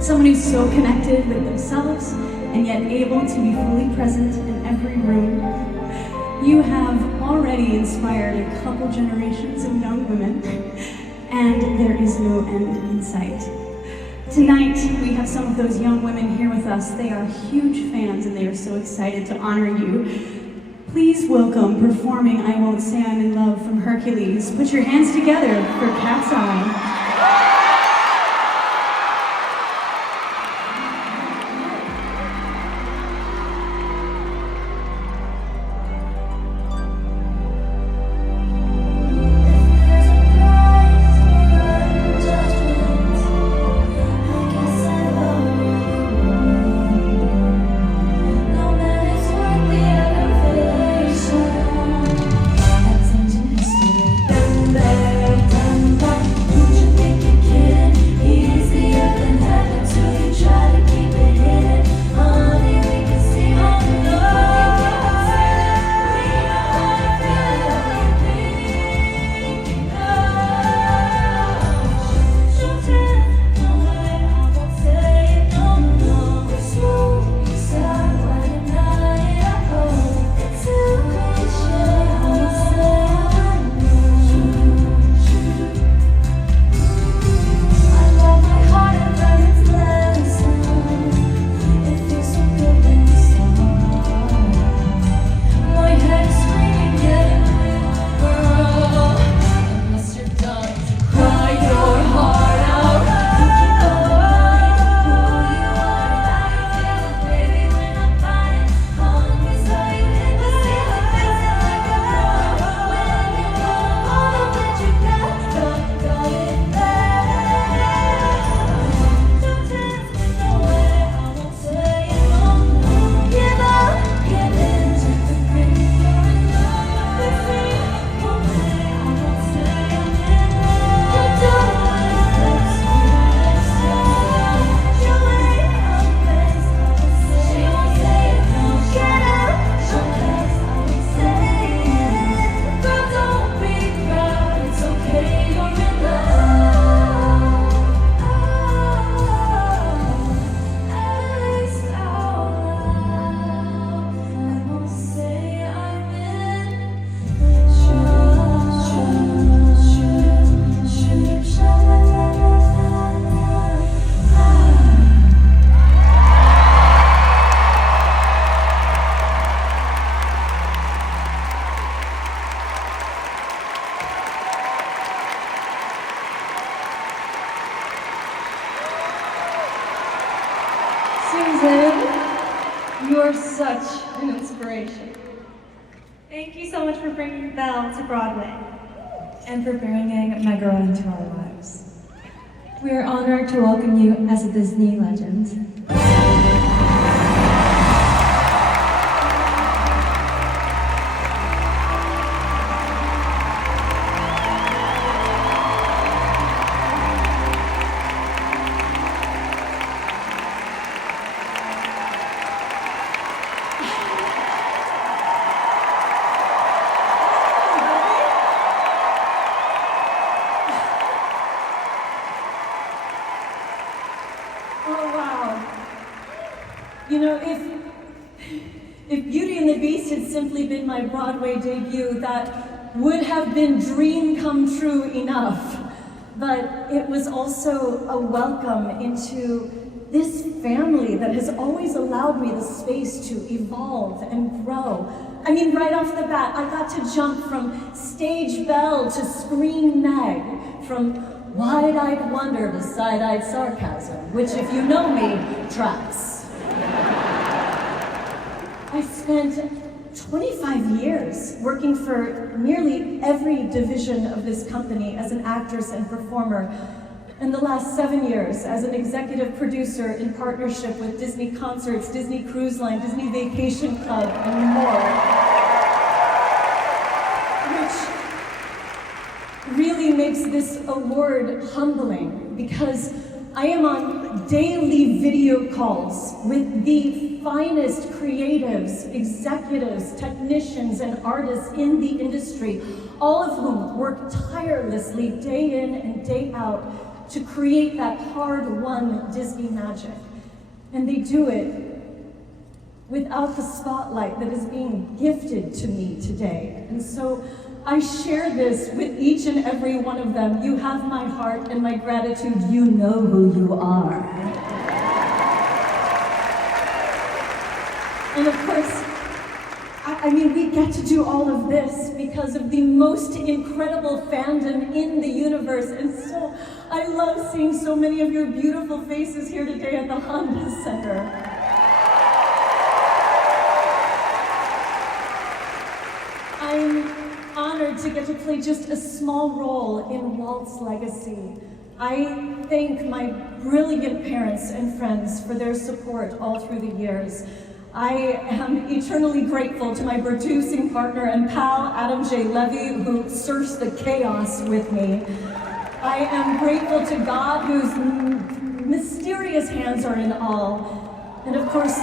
Someone who's so connected with themselves and yet able to be fully present in every room. You have already inspired a couple generations of young women, and there is no end in sight. Tonight, we have some of those young women here with us. They are huge fans and they are so excited to honor you. Please welcome performing I Won't Say I'm in Love from Hercules. Put your hands together for Cat's Eye. You're such an inspiration. Thank you so much for bringing Belle to Broadway. And for bringing Megara into our lives. We are honored to welcome you as a Disney legend. Oh, wow. You know, if Beauty and the Beast had simply been my Broadway debut, that would have been dream come true enough. But it was also a welcome into this family that has always allowed me the space to evolve and grow. I mean, right off the bat, I got to jump from stage Belle to screen Meg, from wide-eyed wonder to side-eyed sarcasm, which, if you know me, tracks. I spent 25 years working for nearly every division of this company as an actress and performer. and the last 7 years as an executive producer in partnership with Disney Concerts, Disney Cruise Line, Disney Vacation Club, and more, which really makes this award humbling because I am on daily video calls with the finest creatives, executives, technicians, and artists in the industry, all of whom work tirelessly day in and day out to create that hard-won Disney magic. And they do it without the spotlight that is being gifted to me today. And so I share this with each and every one of them. You have my heart and my gratitude. You know who you are. And of course, I mean, we get to do all of this because of the most incredible fandom in the universe. And so I love seeing so many of your beautiful faces here today at the Honda Center. I'm honored to get to play just a small role in Walt's legacy. I thank my brilliant parents and friends for their support all through the years. I am eternally grateful to my producing partner and pal, Adam J. Levy, who surfs the chaos with me. I am grateful to God, whose mysterious hands are in all. And of course,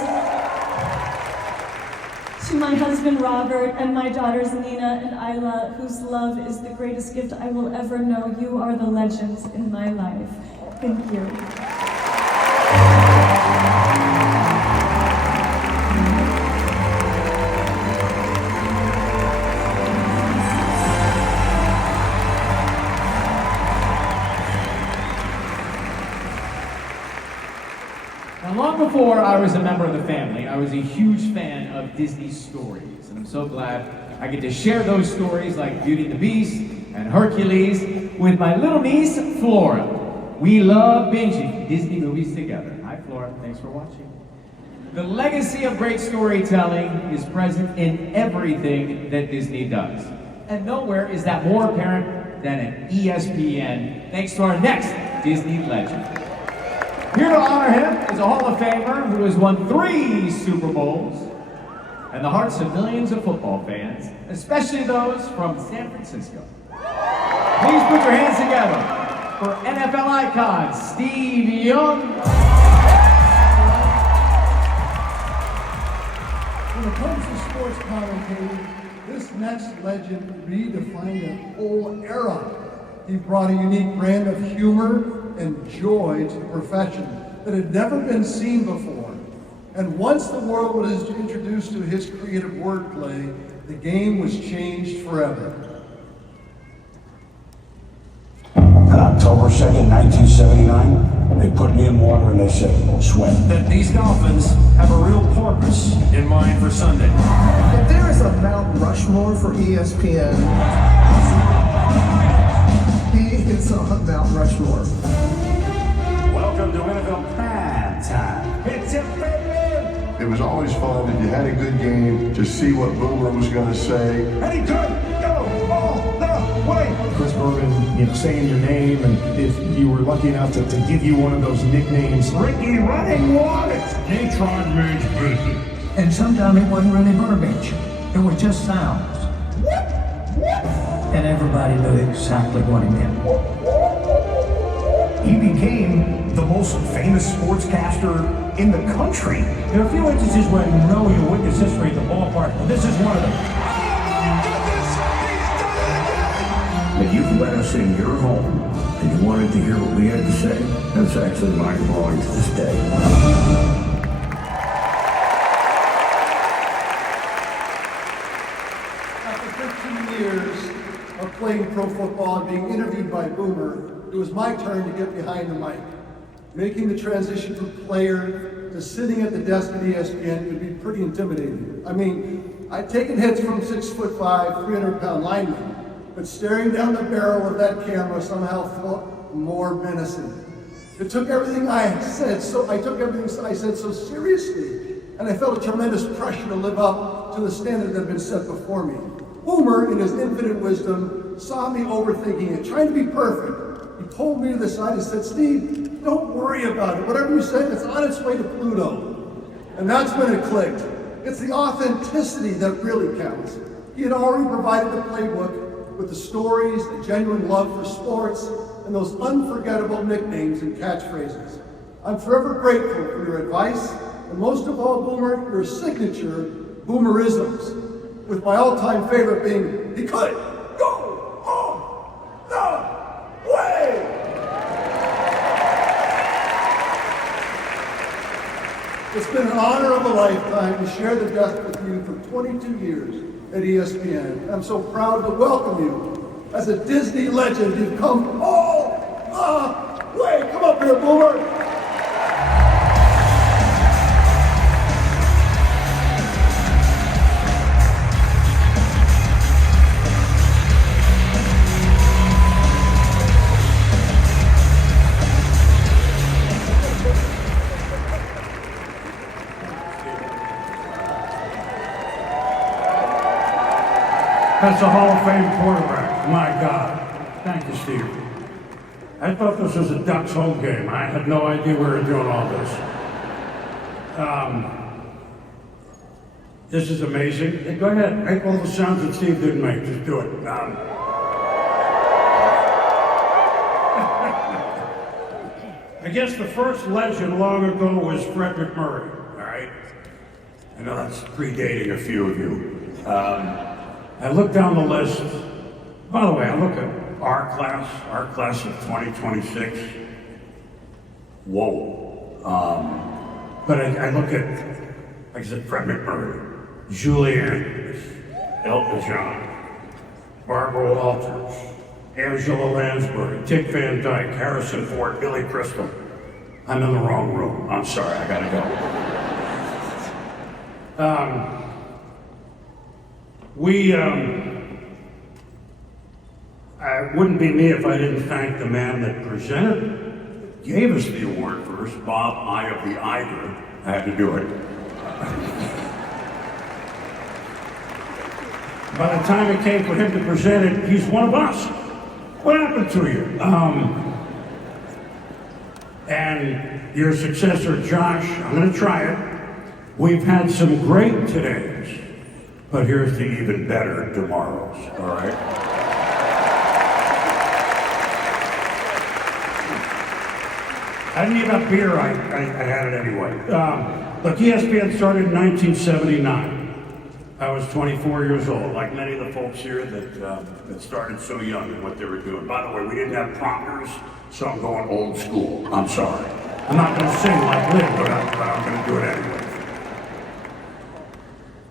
to my husband, Robert, and my daughters, Nina and Isla, whose love is the greatest gift I will ever know. You are the legends in my life. Thank you. Long before I was a member of the family, I was a huge fan of Disney stories, and I'm so glad I get to share those stories like Beauty and the Beast and Hercules with my little niece, Flora. We love binging Disney movies together. Hi, Flora. Thanks for watching. The legacy of great storytelling is present in everything that Disney does, and nowhere is that more apparent than at ESPN, thanks to our next Disney legend. Here to honor him is a Hall of Famer who has won 3 Super Bowls and the hearts of millions of football fans, especially those from San Francisco. Please put your hands together for NFL icon Steve Young. When it comes to sports commentating, this next legend redefined an whole era. He brought a unique brand of humor and joy to the profession that had never been seen before. And once the world was introduced to his creative wordplay, the game was changed forever. On October 2nd, 1979, they put me in water and they said, swim. That these dolphins have a real porpoise in mind for Sunday. If there is a Mount Rushmore for ESPN, he is on Mount Rushmore. Welcome to NFL Prime Time. It's a baby. It was always fun if you had a good game to see what Boomer was going to say. And he could go all the way. Chris Berman, saying your name, and if you were lucky enough to give you one of those nicknames, Ricky Running Waters. Natron Ridge Business. And sometimes it wasn't really verbiage. It was just sounds. And everybody knew exactly what he meant. He became the most famous sportscaster in the country. There are a few instances where you know you witness history at the ballpark, but this is one of them. But you've let us in your home, and you wanted to hear what we had to say. That's actually mind-blowing to this day. Of playing pro football and being interviewed by Boomer, it was my turn to get behind the mic. Making the transition from player to sitting at the desk at ESPN could be pretty intimidating. I mean, I'd taken hits from 6'5", 300-pound linemen, but staring down the barrel of that camera somehow felt more menacing. It took everything I said so seriously, and I felt a tremendous pressure to live up to the standard that had been set before me. Boomer, in his infinite wisdom, saw me overthinking it, trying to be perfect. He pulled me to the side and said, Steve, don't worry about it. Whatever you say, it's on its way to Pluto. And that's when it clicked. It's the authenticity that really counts. He had already provided the playbook with the stories, the genuine love for sports, and those unforgettable nicknames and catchphrases. I'm forever grateful for your advice, and most of all, Boomer, your signature Boomerisms, with my all-time favorite being, he could go all the way! It's been an honor of a lifetime to share the desk with you for 22 years at ESPN. I'm so proud to welcome you as a Disney legend. You've come all the way. Come up here, Boomer. That's a Hall of Fame quarterback. My God. Thank you, Steve. I thought this was a Ducks home game. I had no idea we were doing all this. This is amazing. Hey, go ahead. Make all the sounds that Steve didn't make. Just do it. I guess the first legend long ago was Fred McMurray. All right? I know that's predating a few of you. I looked down the list. By the way, I look at our class of 2026. Whoa. But I look at, like I said, Fred McMurray, Julie Andrews, Elton John, Barbara Walters, Angela Lansbury, Dick Van Dyke, Harrison Ford, Billy Crystal. I'm in the wrong room. I'm sorry, I gotta go. It wouldn't be me if I didn't thank the man that gave us the award first, Bob I of the Eiger. I had to do it. By the time it came for him to present it, he's one of us. What happened to you? And your successor, Josh, I'm gonna try it. We've had some great todays, but here's the even better tomorrows, all right? I didn't need enough beer, I had it anyway. Look, ESPN started in 1979. I was 24 years old, like many of the folks here that started so young in what they were doing. By the way, we didn't have prompters, so I'm going old school. I'm sorry. I'm not going to sing like Lynn, but I'm going to do it anyway.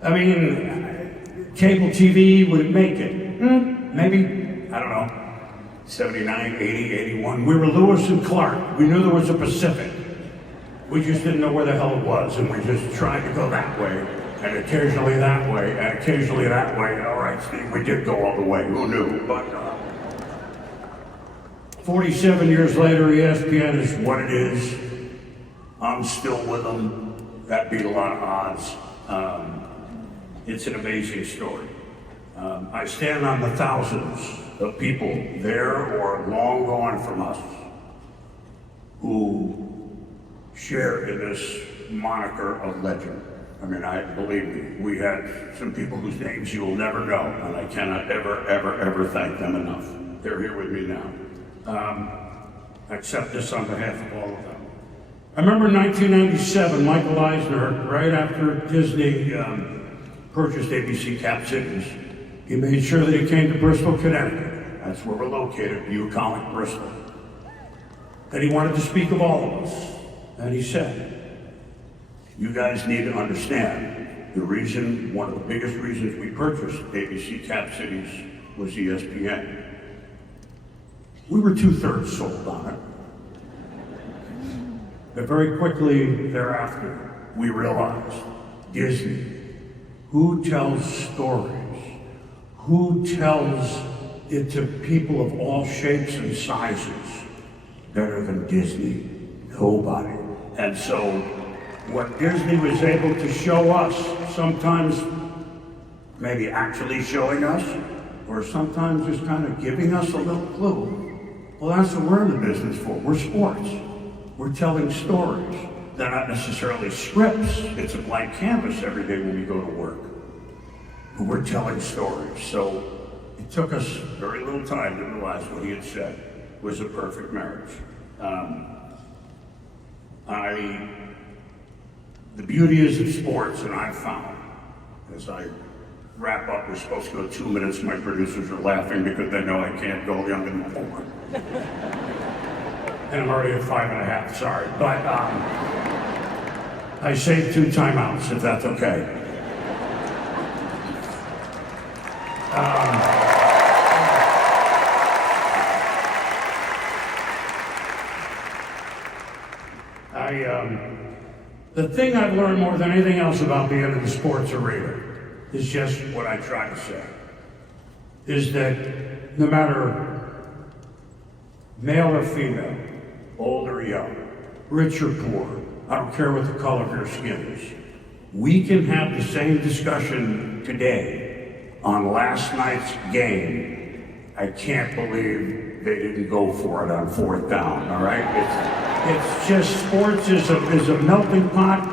I mean, cable TV, would it make it? Maybe, I don't know. 79, 80, 81. We were Lewis and Clark. We knew there was a Pacific. We just didn't know where the hell it was, and we just tried to go that way, and occasionally that way, and occasionally that way. All right, Steve, we did go all the way. Who knew? But 47 years later, ESPN is what it is. I'm still with them. That beat a lot of odds. It's an amazing story. I stand on the thousands of people there or long gone from us who share in this moniker of legend. I mean, believe me, we had some people whose names you will never know, and I cannot ever thank them enough. They're here with me now. I accept this on behalf of all of them. I remember in 1997, Michael Eisner, right after Disney purchased ABC Cap Cities, he made sure that he came to Bristol, Connecticut. That's where we're located, bucolic Bristol. And he wanted to speak of all of us. And he said, you guys need to understand the reason, one of the biggest reasons we purchased ABC Cap Cities was ESPN. We were 2/3 sold on it. But very quickly thereafter, we realized Disney, who tells stories? Who tells it to people of all shapes and sizes better than Disney? Nobody. And so what Disney was able to show us, sometimes maybe actually showing us, or sometimes just kind of giving us a little clue, Well, that's what we're in the business for. We're sports. We're telling stories. They're not necessarily scripts. It's a blank canvas every day when we go to work. But we're telling stories. So it took us very little time to realize what he had said was a perfect marriage. The beauty is of sports, and I've found, as I wrap up, we're supposed to go 2 minutes, my producers are laughing because they know I can't go younger than 4. And I'm already at 5.5, sorry. But I saved 2 timeouts, if that's okay. The thing I've learned more than anything else about being in the sports arena is just what I try to say, is that no matter male or female, old or young, rich or poor, I don't care what the color of your skin is, we can have the same discussion today on last night's game. I can't believe they didn't go for it on 4th down, all right? It's just, sports is a melting pot,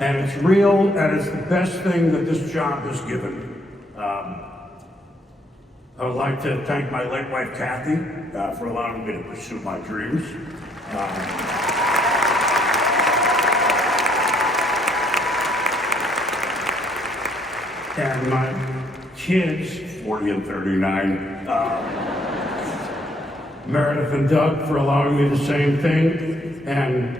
and it's real, and it's the best thing that this job has given me. I would like to thank my late wife, Kathy, for allowing me to pursue my dreams. And my kids, 40 and 39, Meredith and Doug, for allowing me the same thing, and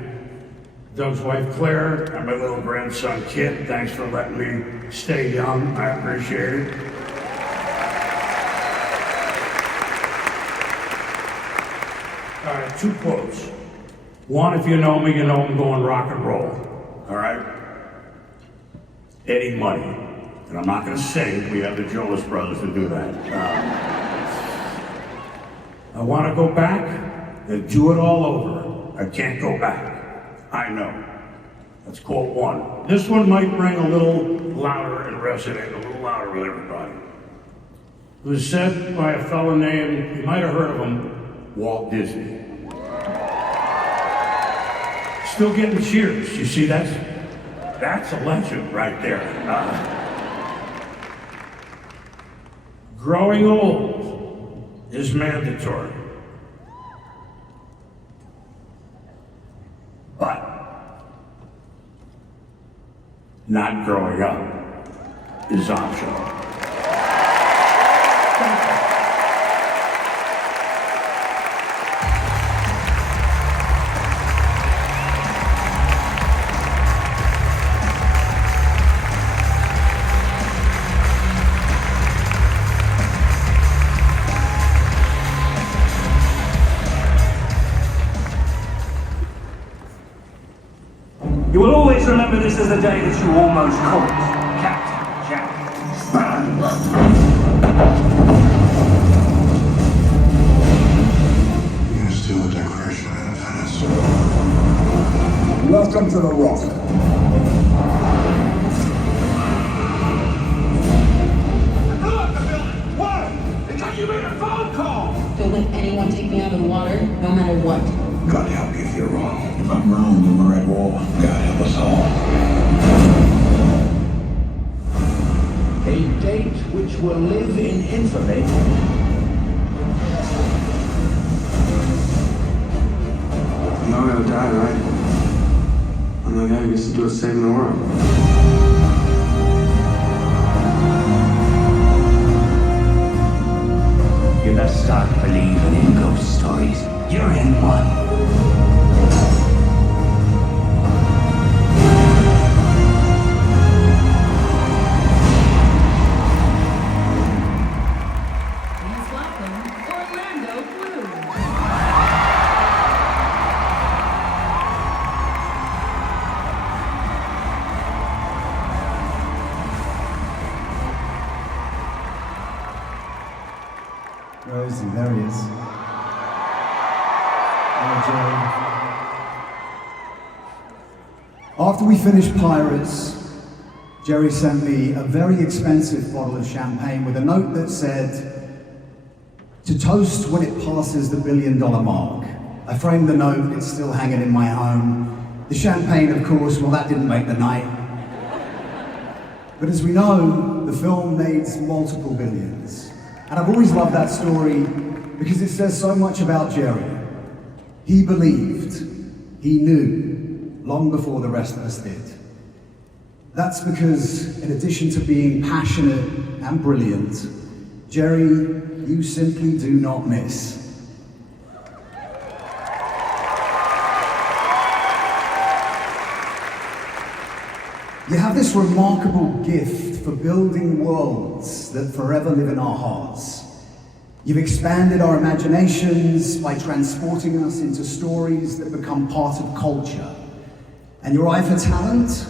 Doug's wife Claire, and my little grandson Kit, thanks for letting me stay young, I appreciate it. All right, 2 quotes. One, if you know me, you know I'm going rock and roll, all right? Eddie Money, and I'm not gonna sing, we have the Jonas Brothers to do that. I want to go back and do it all over. I can't go back. I know. That's quote 1. This one might ring a little louder and resonate a little louder with everybody. It was said by a fellow named, you might have heard of him, Walt Disney. Still getting cheers. You see, that's a legend right there. Growing old is mandatory. But not growing up is optional. You will always remember this as the day that you almost caught Captain Jack Sparrow. You gonna steal the Declaration of Independence? Welcome to the Rock. Why? Because you made a phone call! Don't let anyone take me out of the water, no matter what. God help you if you're wrong. If I'm wrong, then we're at war. God help us all. A date which will live in infamy. I'm not gonna die, right? I'm the guy who gets to do it saving the world. You best start believing in ghost stories. You're in one. Rosie, there he is. Hello, Jerry. After we finished Pirates, Jerry sent me a very expensive bottle of champagne with a note that said, To toast when it passes the $1 billion mark. I framed the note, it's still hanging in my home. The champagne, of course, well, that didn't make the night. But as we know, the film made multiple billions. And I've always loved that story because it says so much about Jerry. He believed, he knew, long before the rest of us did. That's because, in addition to being passionate and brilliant, Jerry, you simply do not miss. You have this remarkable gift for building worlds that forever live in our hearts. You've expanded our imaginations by transporting us into stories that become part of culture. And your eye for talent,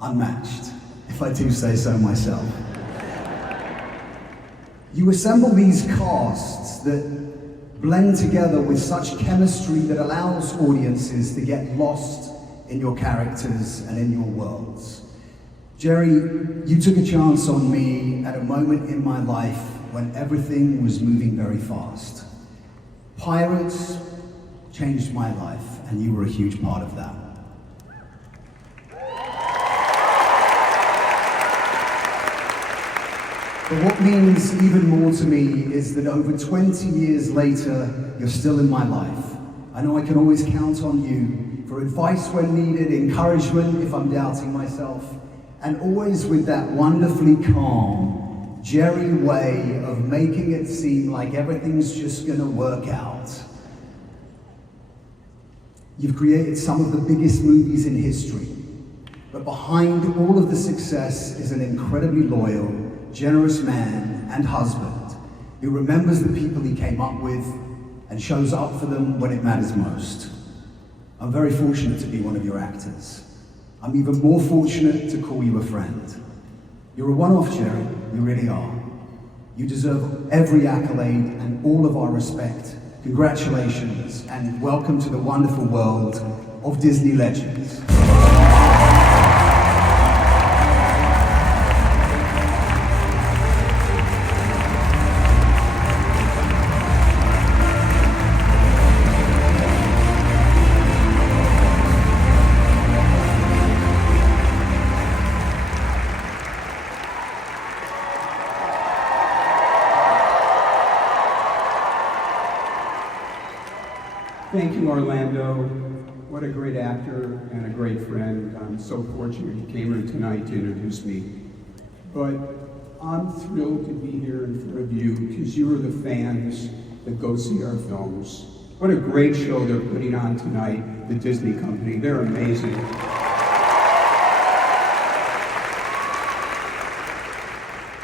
unmatched, if I do say so myself. You assemble these casts that blend together with such chemistry that allows audiences to get lost in your characters and in your worlds. Jerry, you took a chance on me at a moment in my life when everything was moving very fast. Pirates changed my life, and you were a huge part of that. But what means even more to me is that over 20 years later, you're still in my life. I know I can always count on you for advice when needed, encouragement if I'm doubting myself, and always with that wonderfully calm, Jerry way of making it seem like everything's just gonna work out. You've created some of the biggest movies in history, but behind all of the success is an incredibly loyal, generous man and husband who remembers the people he came up with and shows up for them when it matters most. I'm very fortunate to be one of your actors. I'm even more fortunate to call you a friend. You're a one-off, Jerry, you really are. You deserve every accolade and all of our respect. Congratulations and welcome to the wonderful world of Disney legends. Thank you, Orlando. What a great actor and a great friend. I'm so fortunate you came here tonight to introduce me. But I'm thrilled to be here in front of you because you are the fans that go see our films. What a great show they're putting on tonight, the Disney Company. They're amazing.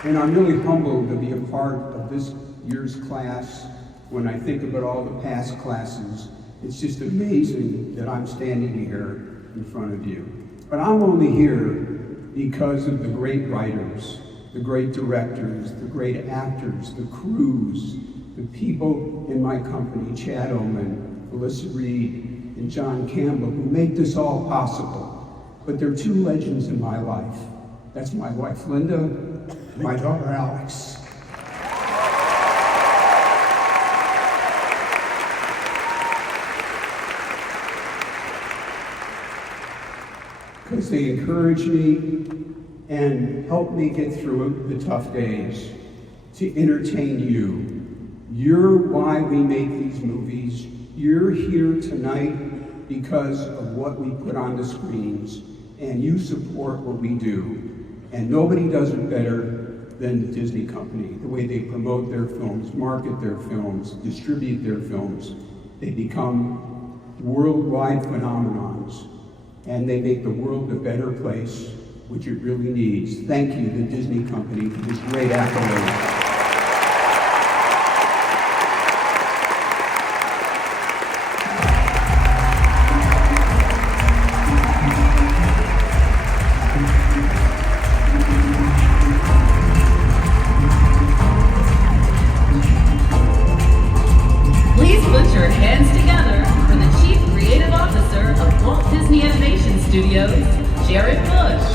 And I'm really humbled to be a part of this year's class. When I think about all the past classes, it's just amazing that I'm standing here in front of you. But I'm only here because of the great writers, the great directors, the great actors, the crews, the people in my company, Chad Oman, Melissa Reed, and John Campbell, who make this all possible. But there are two legends in my life. That's my wife, Linda, and my daughter, Alex. Because they encourage me and help me get through the tough days, to entertain you. You're why we make these movies. You're here tonight because of what we put on the screens, and you support what we do. And nobody does it better than the Disney Company, the way they promote their films, market their films, distribute their films. They become worldwide phenomenons. And they make the world a better place, which it really needs. Thank you, the Disney Company, for this great accolade. Please put your hands together for the Chief Creative Officer of Walt Disney Animation Studios, Jared Bush.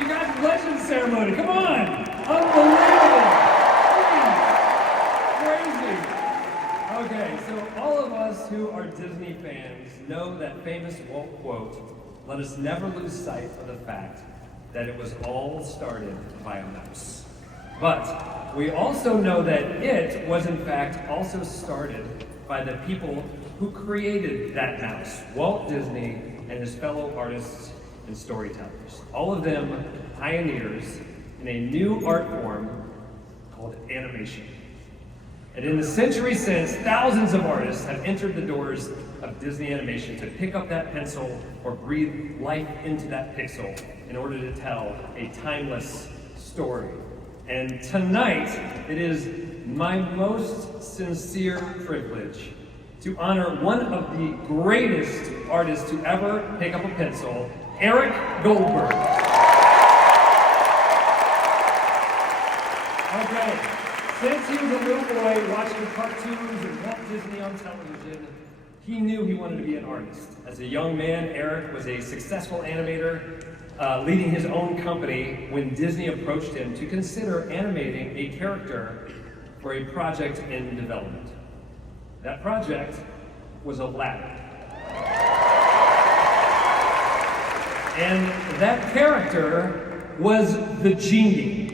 You guys, legend ceremony, come on! Okay, so all of us who are Disney fans know that famous Walt quote, "Let us never lose sight of the fact that it was all started by a mouse." But we also know that it was in fact also started by the people who created that mouse, Walt Disney and his fellow artists and storytellers. All of them pioneers in a new art form called animation. And in the century since, thousands of artists have entered the doors of Disney animation to pick up that pencil or breathe life into that pixel in order to tell a timeless story. And tonight, it is my most sincere privilege to honor one of the greatest artists to ever pick up a pencil, Eric Goldberg. Okay. Since he was a little boy watching cartoons and Walt Disney on television, he knew he wanted to be an artist. As a young man, Eric was a successful animator, leading his own company when Disney approached him to consider animating a character for a project in development. That project was Aladdin. And that character was the genie.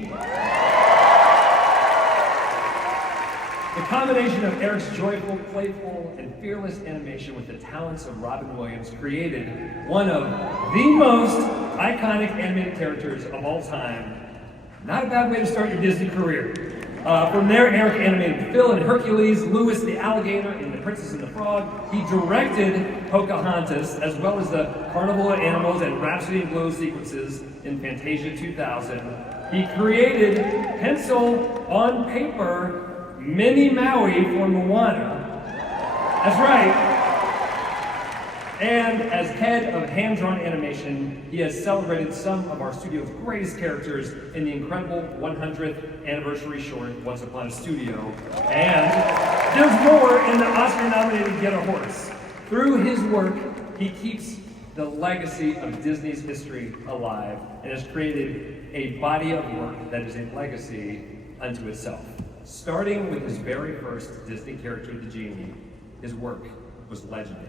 The combination of Eric's joyful, playful, and fearless animation with the talents of Robin Williams created one of the most iconic animated characters of all time. Not a bad way to start your Disney career. From there, Eric animated Phil in Hercules, Louis the Alligator in The Princess and the Frog. He directed Pocahontas, as well as the Carnival of Animals and Rhapsody in Blue sequences in Fantasia 2000. He created pencil on paper Minnie Maui for Moana. That's right. And as head of hand-drawn animation, he has celebrated some of our studio's greatest characters in the incredible 100th anniversary short, Once Upon a Studio. And there's more in the Oscar-nominated Get a Horse. Through his work, he keeps the legacy of Disney's history alive and has created a body of work that is a legacy unto itself. Starting with his very first Disney character, the Genie, his work was legendary.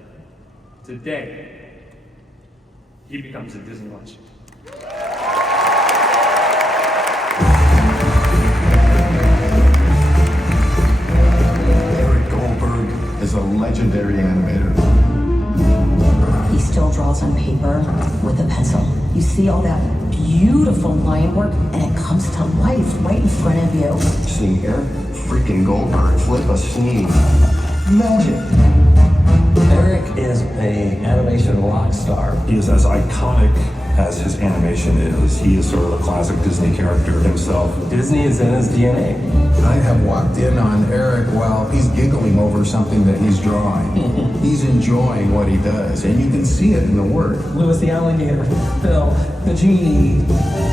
Today, he becomes a Disney legend. Eric Goldberg is a legendary animator. He still draws on paper with a pencil. You see all that beautiful line work, and it comes to life right in front of you. Seeing Eric freaking Goldberg flip a scene. Magic. Eric is an animation rock star. He is as iconic as his animation is. He is sort of a classic Disney character himself. Disney is in his DNA. I have walked in on Eric while he's giggling over something that he's drawing. He's enjoying what he does, and you can see it in the work. Louis the Alligator, Phil, the Genie.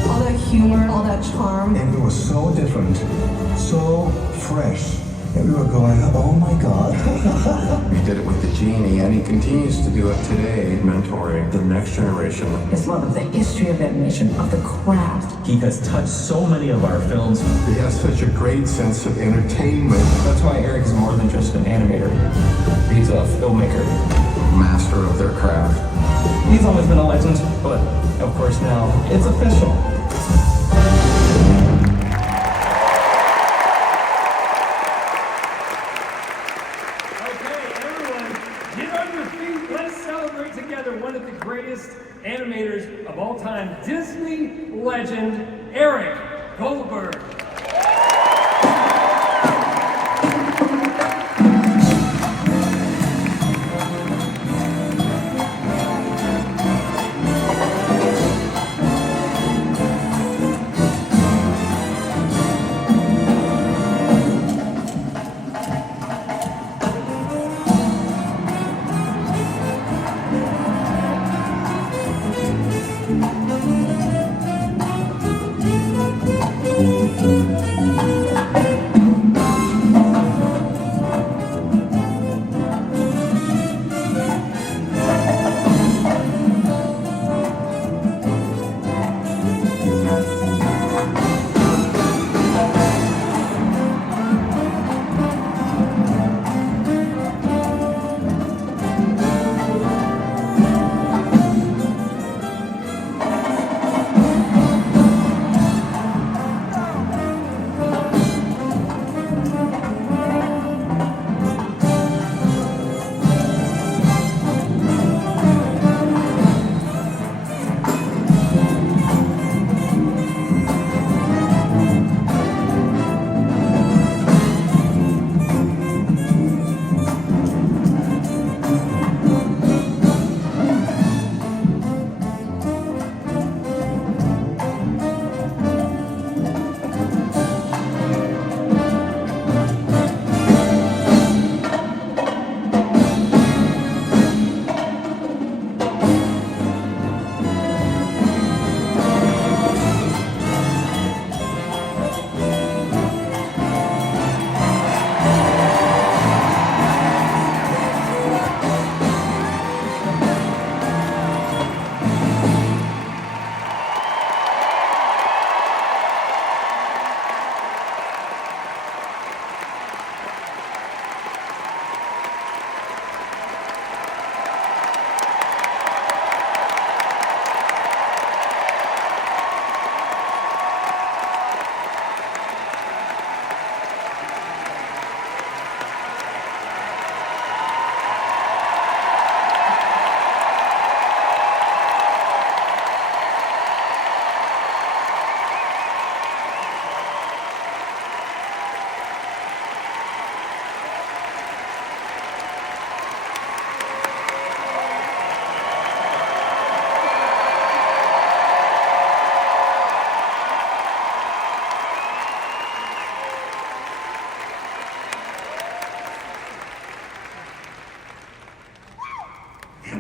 All that humor, all that charm. And it was so different, so fresh. And we were going, oh my God. He did it with the Genie, and he continues to do it today. Mentoring the next generation. His love of the history of animation, of the craft. He has touched so many of our films. He has such a great sense of entertainment. That's why Eric is more than just an animator. He's a filmmaker. Master of their craft. He's always been a legend, but of course now it's official. Animators of all time, Disney legend Eric Goldberg.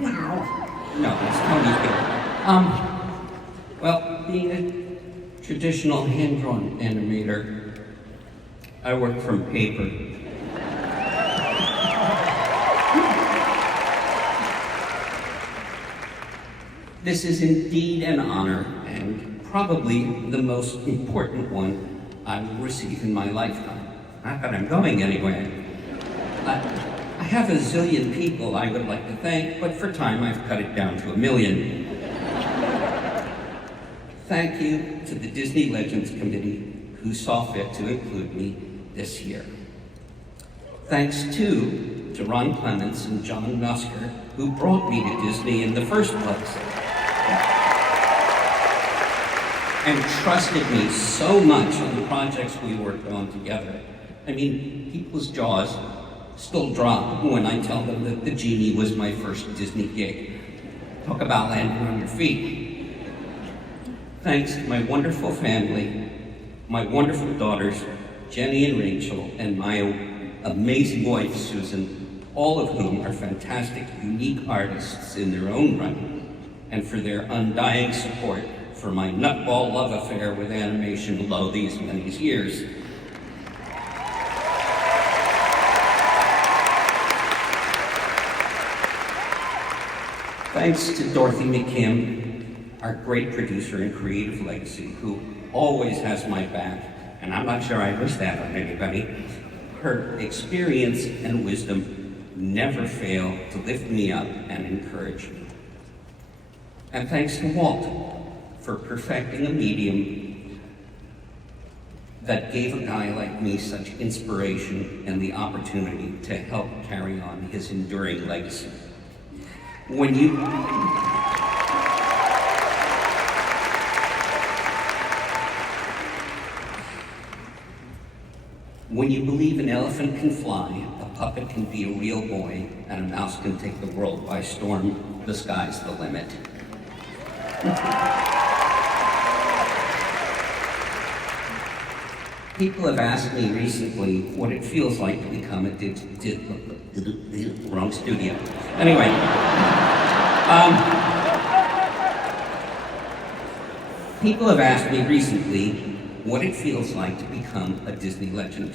No, it's Tony's bit. Well, being a traditional hand-drawn animator, I work from paper. This is indeed an honor, and probably the most important one I will receive in my lifetime. Not that I'm going anywhere. I have a zillion people I would like to thank, but for time I've cut it down to 1 million. Thank you to the Disney Legends Committee who saw fit to include me this year. Thanks too to Ron Clements and John Nusker who brought me to Disney in the first place and trusted me so much on the projects we worked on together. I mean, people's jaws still drop when I tell them that the Genie was my first Disney gig. Talk about landing on your feet. Thanks to my wonderful family, my wonderful daughters, Jenny and Rachel, and my amazing wife, Susan, all of whom are fantastic, unique artists in their own right, and for their undying support for my nutball love affair with animation lo these many years. Thanks to Dorothy McKim, our great producer and creative legacy, who always has my back, and I'm not sure I wish that on anybody. Her experience and wisdom never fail to lift me up and encourage me. And thanks to Walt for perfecting a medium that gave a guy like me such inspiration and the opportunity to help carry on his enduring legacy. When you believe an elephant can fly, a puppet can be a real boy, and a mouse can take the world by storm, the sky's the limit. People have asked me recently what it feels like to become a wrong studio. Anyway, people have asked me recently what it feels like to become a Disney legend.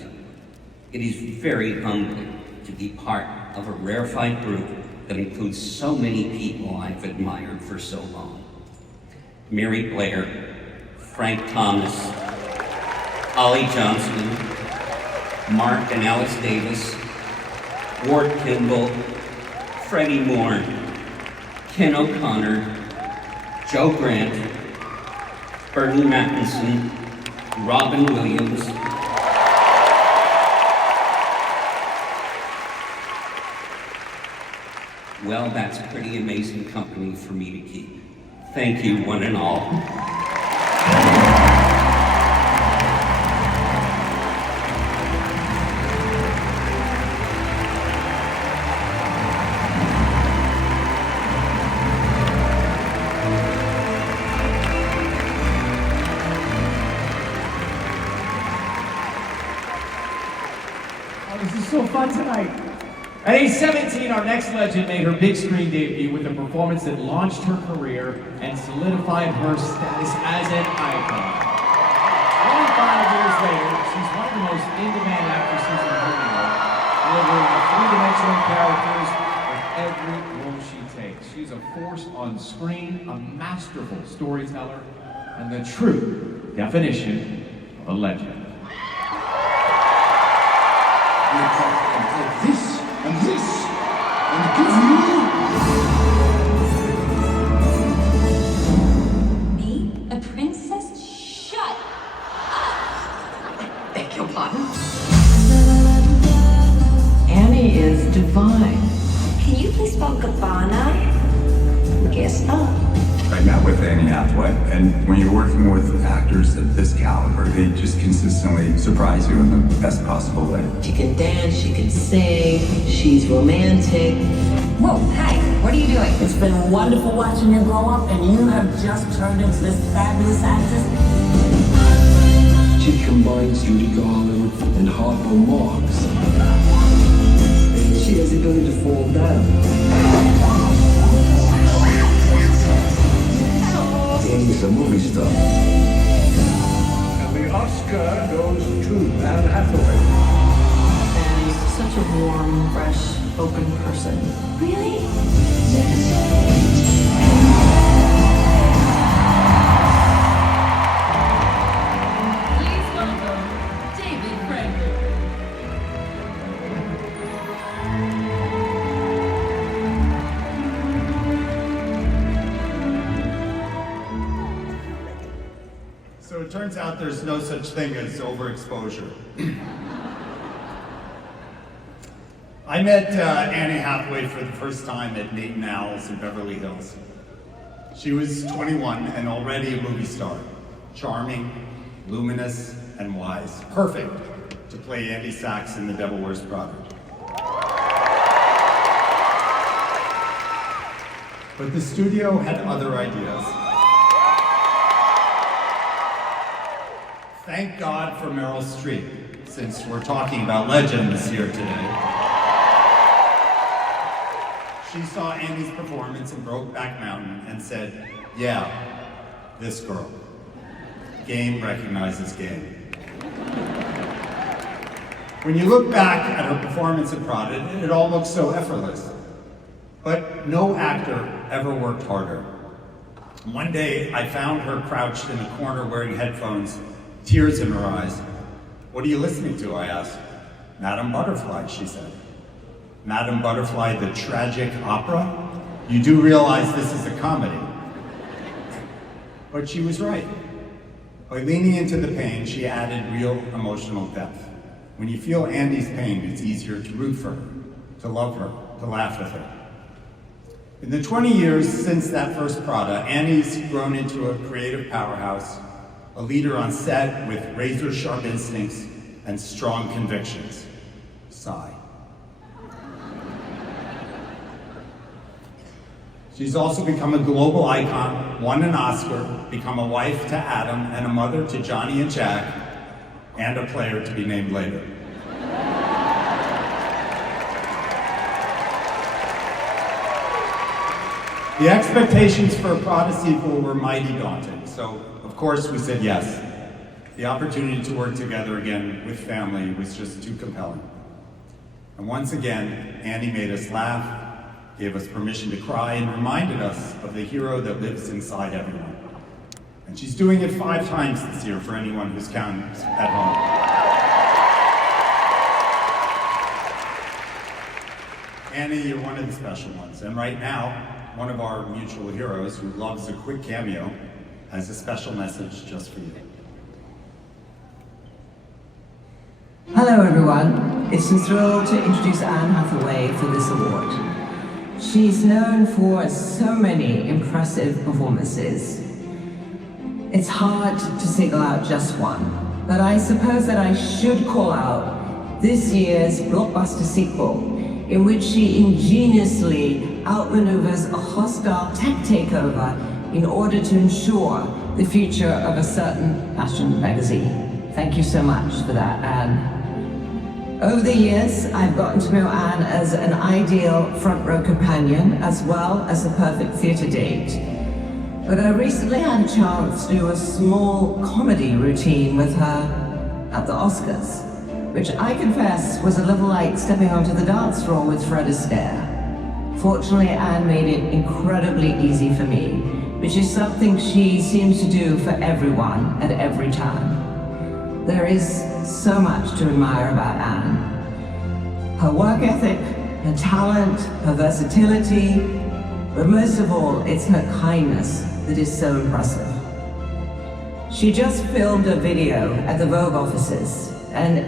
It is very humbling to be part of a rarefied group that includes so many people I've admired for so long. Mary Blair, Frank Thomas, Ollie Johnston, Mark and Alex Davis, Ward Kimball, Freddie Moore, Ken O'Connor, Joe Grant, Bernie Mattinson, Robin Williams, well, that's pretty amazing company for me to keep. Thank you, one and all. So fun tonight. At age 17, our next legend made her big screen debut with a performance that launched her career and solidified her status as an icon. 25 years later, she's one of the most in-demand actresses in Hollywood, delivering the three-dimensional characters with every role she takes. She's a force on screen, a masterful storyteller, and the true definition of a legend. This and this and give you Me? A princess? Shut up! Beg your pardon? Annie is divine. Can you please spell Gabbana? Guess not. I met with Annie Hathaway, and when you're working with actors of this caliber, they just consistently surprise you in the best possible way. She can dance, she can sing, she's romantic. Whoa, hi, what are you doing? It's been wonderful watching you grow up, and you have just turned into this fabulous actress. She combines Judy Garland and Harpo Marx. She has the ability to fall down. warm, fresh, open person. Really? Please welcome David Frankel. So it turns out there's no such thing as overexposure. I met Annie Hathaway for the first time at Nate and Al's in Beverly Hills. She was 21 and already a movie star. Charming, luminous, and wise. Perfect to play Andy Sachs in The Devil Wears Prada. But the studio had other ideas. Thank God for Meryl Streep, since we're talking about legends here today. She saw Andy's performance in Brokeback Mountain and said, yeah, this girl. Game recognizes game. When you look back at her performance in Prada, it all looks so effortless. But no actor ever worked harder. One day, I found her crouched in a corner wearing headphones, tears in her eyes. What are you listening to? I asked. Madame Butterfly, she said. Madame Butterfly, the tragic opera? You do realize this is a comedy. But she was right. By leaning into the pain, she added real emotional depth. When you feel Andy's pain, it's easier to root for her, to love her, to laugh with her. In the 20 years since that first Prada, Annie's grown into a creative powerhouse, a leader on set with razor-sharp instincts and strong convictions. Sigh. She's also become a global icon, won an Oscar, become a wife to Adam and a mother to Johnny and Jack, and a player to be named later. The expectations for a Prada sequel were mighty daunting, so of course we said yes. The opportunity to work together again with family was just too compelling. And once again, Annie made us laugh, gave us permission to cry, and reminded us of the hero that lives inside everyone. And she's doing it 5 times this year for anyone who's counting at home. Annie, you're one of the special ones, and right now, one of our mutual heroes who loves a quick cameo has a special message just for you. Hello everyone, it's a thrill to introduce Anne Hathaway for this award. She's known for so many impressive performances. It's hard to single out just one, but I suppose that I should call out this year's blockbuster sequel, in which she ingeniously outmaneuvers a hostile tech takeover in order to ensure the future of a certain fashion magazine. Thank you so much for that, Anne. Over the years, I've gotten to know Anne as an ideal front row companion, as well as a perfect theater date. But I recently had a chance to do a small comedy routine with her at the Oscars, which I confess was a little like stepping onto the dance floor with Fred Astaire. Fortunately, Anne made it incredibly easy for me, which is something she seems to do for everyone at every time. There is so much to admire about Anne. Her work ethic, her talent, her versatility, but most of all, it's her kindness that is so impressive. She just filmed a video at the Vogue offices and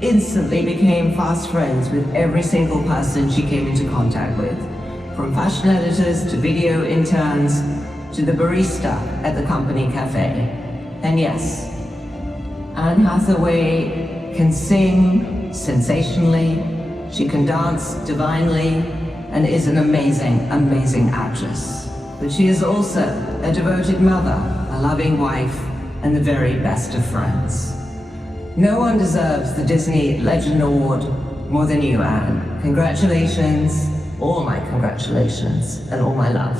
instantly became fast friends with every single person she came into contact with, from fashion editors to video interns to the barista at the company cafe. And yes, Anne Hathaway can sing sensationally, she can dance divinely, and is an amazing, amazing actress. But she is also a devoted mother, a loving wife, and the very best of friends. No one deserves the Disney Legend Award more than you, Anne. Congratulations, all my congratulations, and all my love.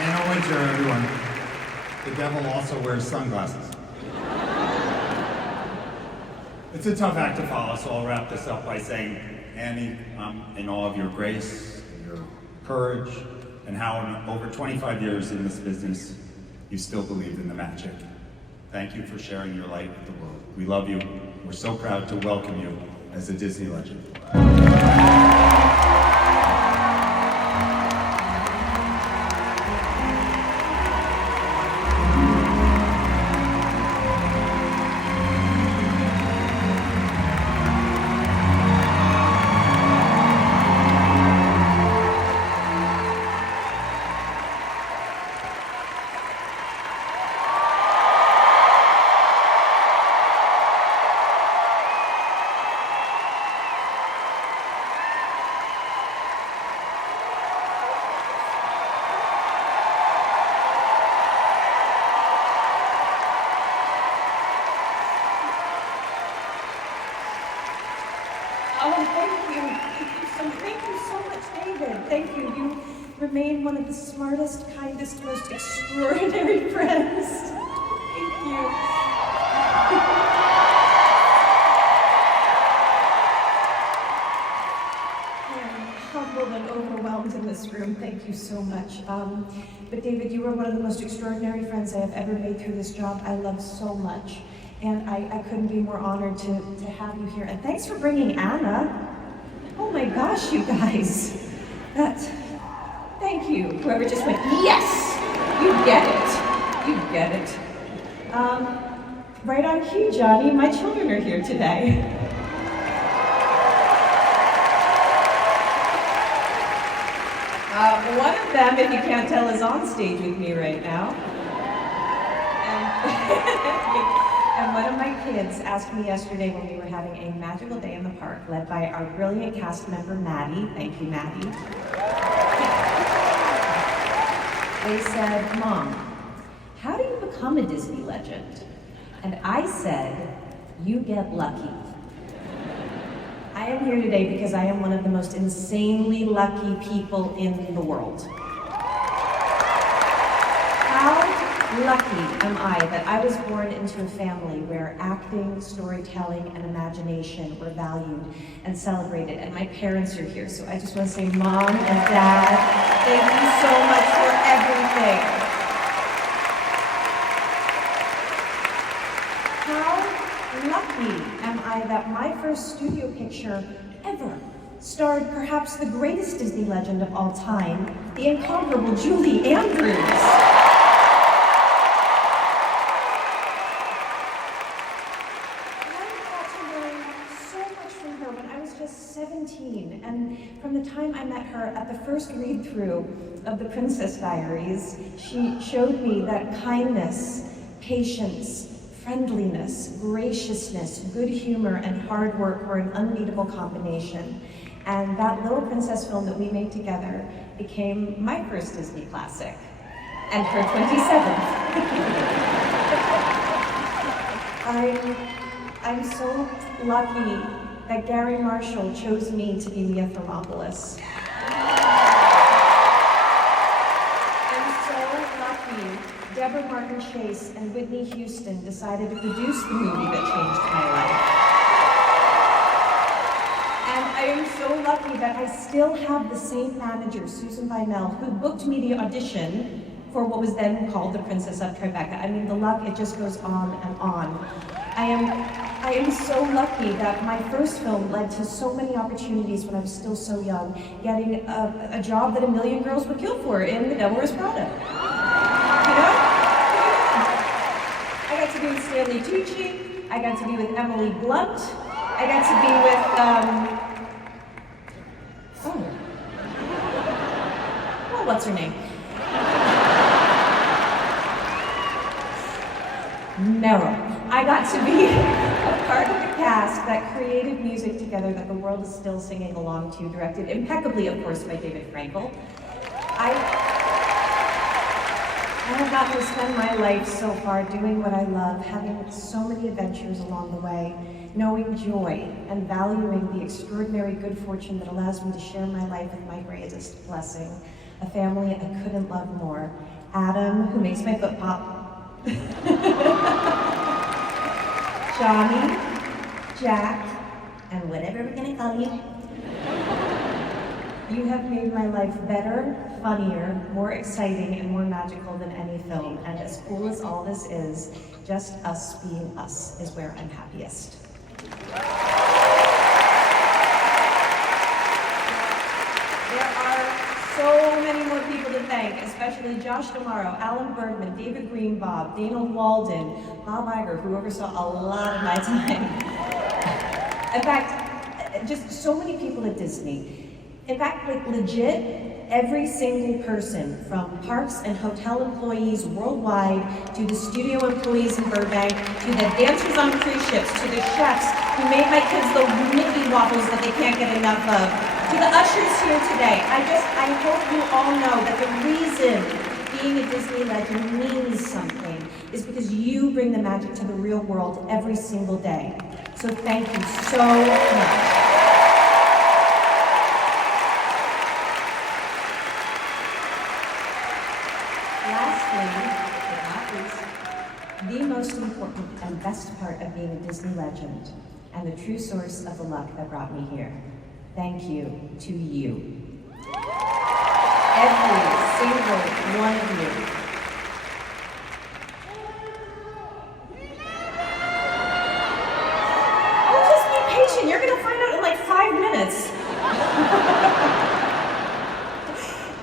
Anna Wintour, everyone. The devil also wears sunglasses. It's a tough act to follow, so I'll wrap this up by saying, Annie, I'm in awe of your grace, your courage, and how in over 25 years in this business, you still believed in the magic. Thank you for sharing your light with the world. We love you. We're so proud to welcome you as a Disney legend. Thank you. You remain one of the smartest, kindest, most extraordinary friends. Thank you. I'm humbled and overwhelmed in this room. Thank you so much. But David, you were one of the most extraordinary friends I have ever made through this job. I love so much. And I couldn't be more honored to have you here. And thanks for bringing Anna. Oh my gosh, you guys. Thank you. Whoever just went, yes! You get it. You get it. Right on cue, Johnny. My children are here today. One of them, if you can't tell, is on stage with me right now. And one of my kids asked me yesterday when we were having a magical day in the park, led by our brilliant cast member, Maddie. Thank you, Maddie. They said, Mom, how do you become a Disney legend? And I said, you get lucky. I am here today because I am one of the most insanely lucky people in the world. How lucky am I that I was born into a family where acting, storytelling, and imagination were valued and celebrated, and my parents are here. So I just want to say, Mom and Dad, thank you so much for everything. How lucky am I that my first studio picture ever starred perhaps the greatest Disney legend of all time, the incomparable Julie Andrews. I was just 17, and from the time I met her at the first read-through of The Princess Diaries, she showed me that kindness, patience, friendliness, graciousness, good humor, and hard work were an unbeatable combination. And that little princess film that we made together became my first Disney classic, and her 27th. I'm so lucky that Gary Marshall chose me to be Mia Thermopolis. I'm so lucky Deborah Martin Chase and Whitney Houston decided to produce the movie that changed my life. And I am so lucky that I still have the same manager, Susan Bynell, who booked me the audition for what was then called The Princess of Tribeca. I mean, the luck, it just goes on and on. I am so lucky that my first film led to so many opportunities when I was still so young, getting a job that a million girls would kill for in The Devil Wears Prada. You know? I got to be with Stanley Tucci, I got to be with Emily Blunt, I got to be with, well, what's her name? Meryl. I got to be a part of the cast that created music together that the world is still singing along to, directed impeccably, of course, by David Frankel. I have gotten to spend my life so far doing what I love, having so many adventures along the way, knowing joy and valuing the extraordinary good fortune that allows me to share my life with my greatest blessing, a family I couldn't love more. Adam, who makes my foot pop. Johnny, Jack, and whatever we're gonna call you, you have made my life better, funnier, more exciting, and more magical than any film. And as cool as all this is, just us being us is where I'm happiest. There are so many more people to thank, especially Josh Damaro, Alan Bergman, David Greenbaum, Dana Walden, Bob Iger, who oversaw a lot of my time. In fact, just so many people at Disney. In fact, like legit, every single person, from parks and hotel employees worldwide, to the studio employees in Burbank, to the dancers on cruise ships, to the chefs who made my kids the Mickey waffles that they can't get enough of, to the ushers here today. I hope you all know that the reason being a Disney legend means something is because you bring the magic to the real world every single day. So thank you so much. The most important and best part of being a Disney legend, and the true source of the luck that brought me here. Thank you to you. Every single one of you. Oh, just be patient. You're gonna find out in like 5 minutes.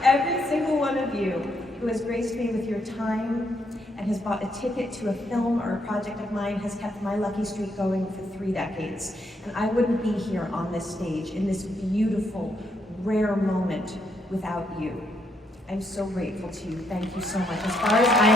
Every single one of you who has graced me with your time and has bought a ticket to a film or a project of mine has kept my lucky streak going for 3 decades. And I wouldn't be here on this stage in this beautiful, rare moment without you. I'm so grateful to you. Thank you so much. As far as I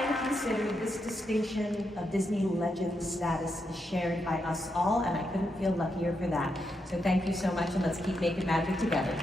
am concerned, this distinction of Disney legend status is shared by us all, and I couldn't feel luckier for that. So thank you so much, and let's keep making magic together.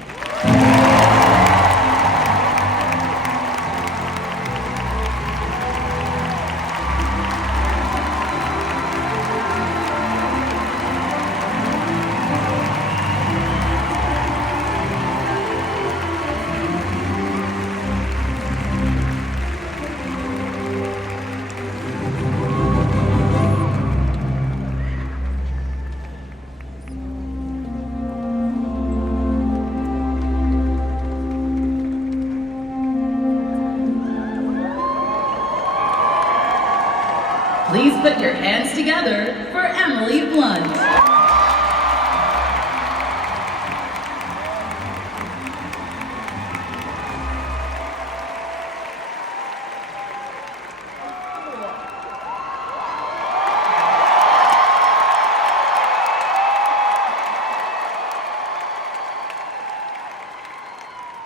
Please put your hands together for Emily Blunt.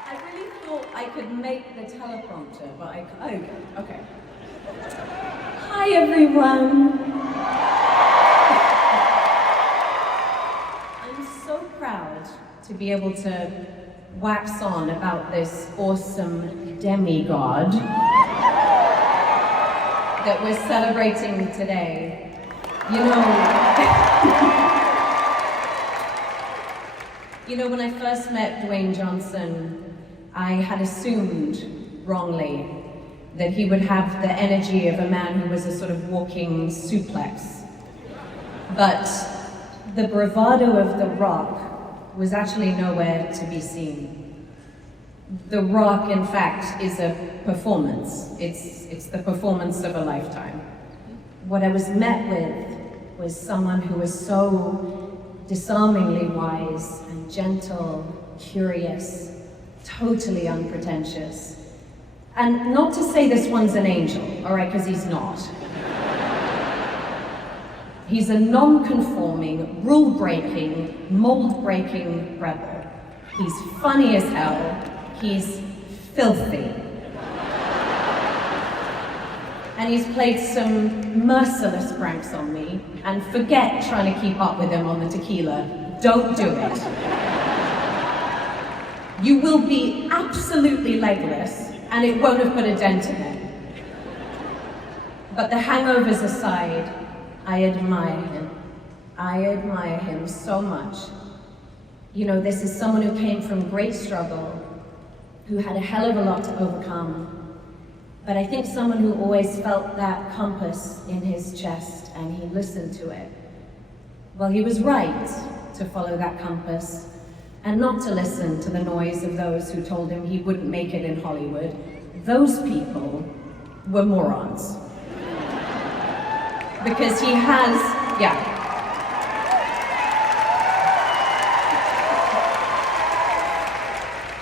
I really thought I could make the teleprompter, but okay. Hi everyone! I'm so proud to be able to wax on about this awesome demigod that we're celebrating today. You know, when I first met Dwayne Johnson, I had assumed wrongly that he would have the energy of a man who was a sort of walking suplex. But the bravado of The Rock was actually nowhere to be seen. The Rock, in fact, is a performance. It's the performance of a lifetime. What I was met with was someone who was so disarmingly wise and gentle, curious, totally unpretentious. And not to say this one's an angel, all right, because he's not. He's a non-conforming, rule-breaking, mold-breaking rebel. He's funny as hell. He's filthy. And he's played some merciless pranks on me, and forget trying to keep up with him on the tequila. Don't do it. You will be absolutely legless, and it won't have put a dent in it. But the hangovers aside, I admire him. I admire him so much. You know, this is someone who came from great struggle, who had a hell of a lot to overcome, But I think someone who always felt that compass in his chest and he listened to it, well, he was right to follow that compass and not to listen to the noise of those who told him he wouldn't make it in Hollywood. Those people were morons. Because he has,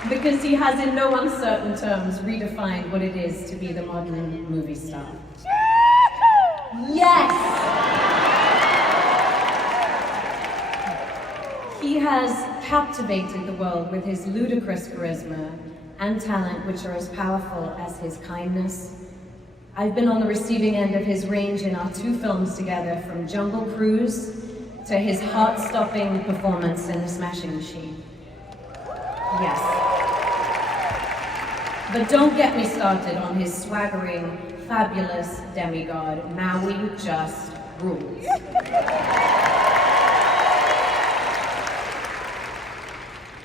because he has in no uncertain terms redefined what it is to be the modern movie star. Yes! He has captivated the world with his ludicrous charisma and talent, which are as powerful as his kindness. I've been on the receiving end of his range in our 2 films together, from Jungle Cruise to his heart-stopping performance in The Smashing Machine. Yes. But don't get me started on his swaggering, fabulous demigod. Maui just rules.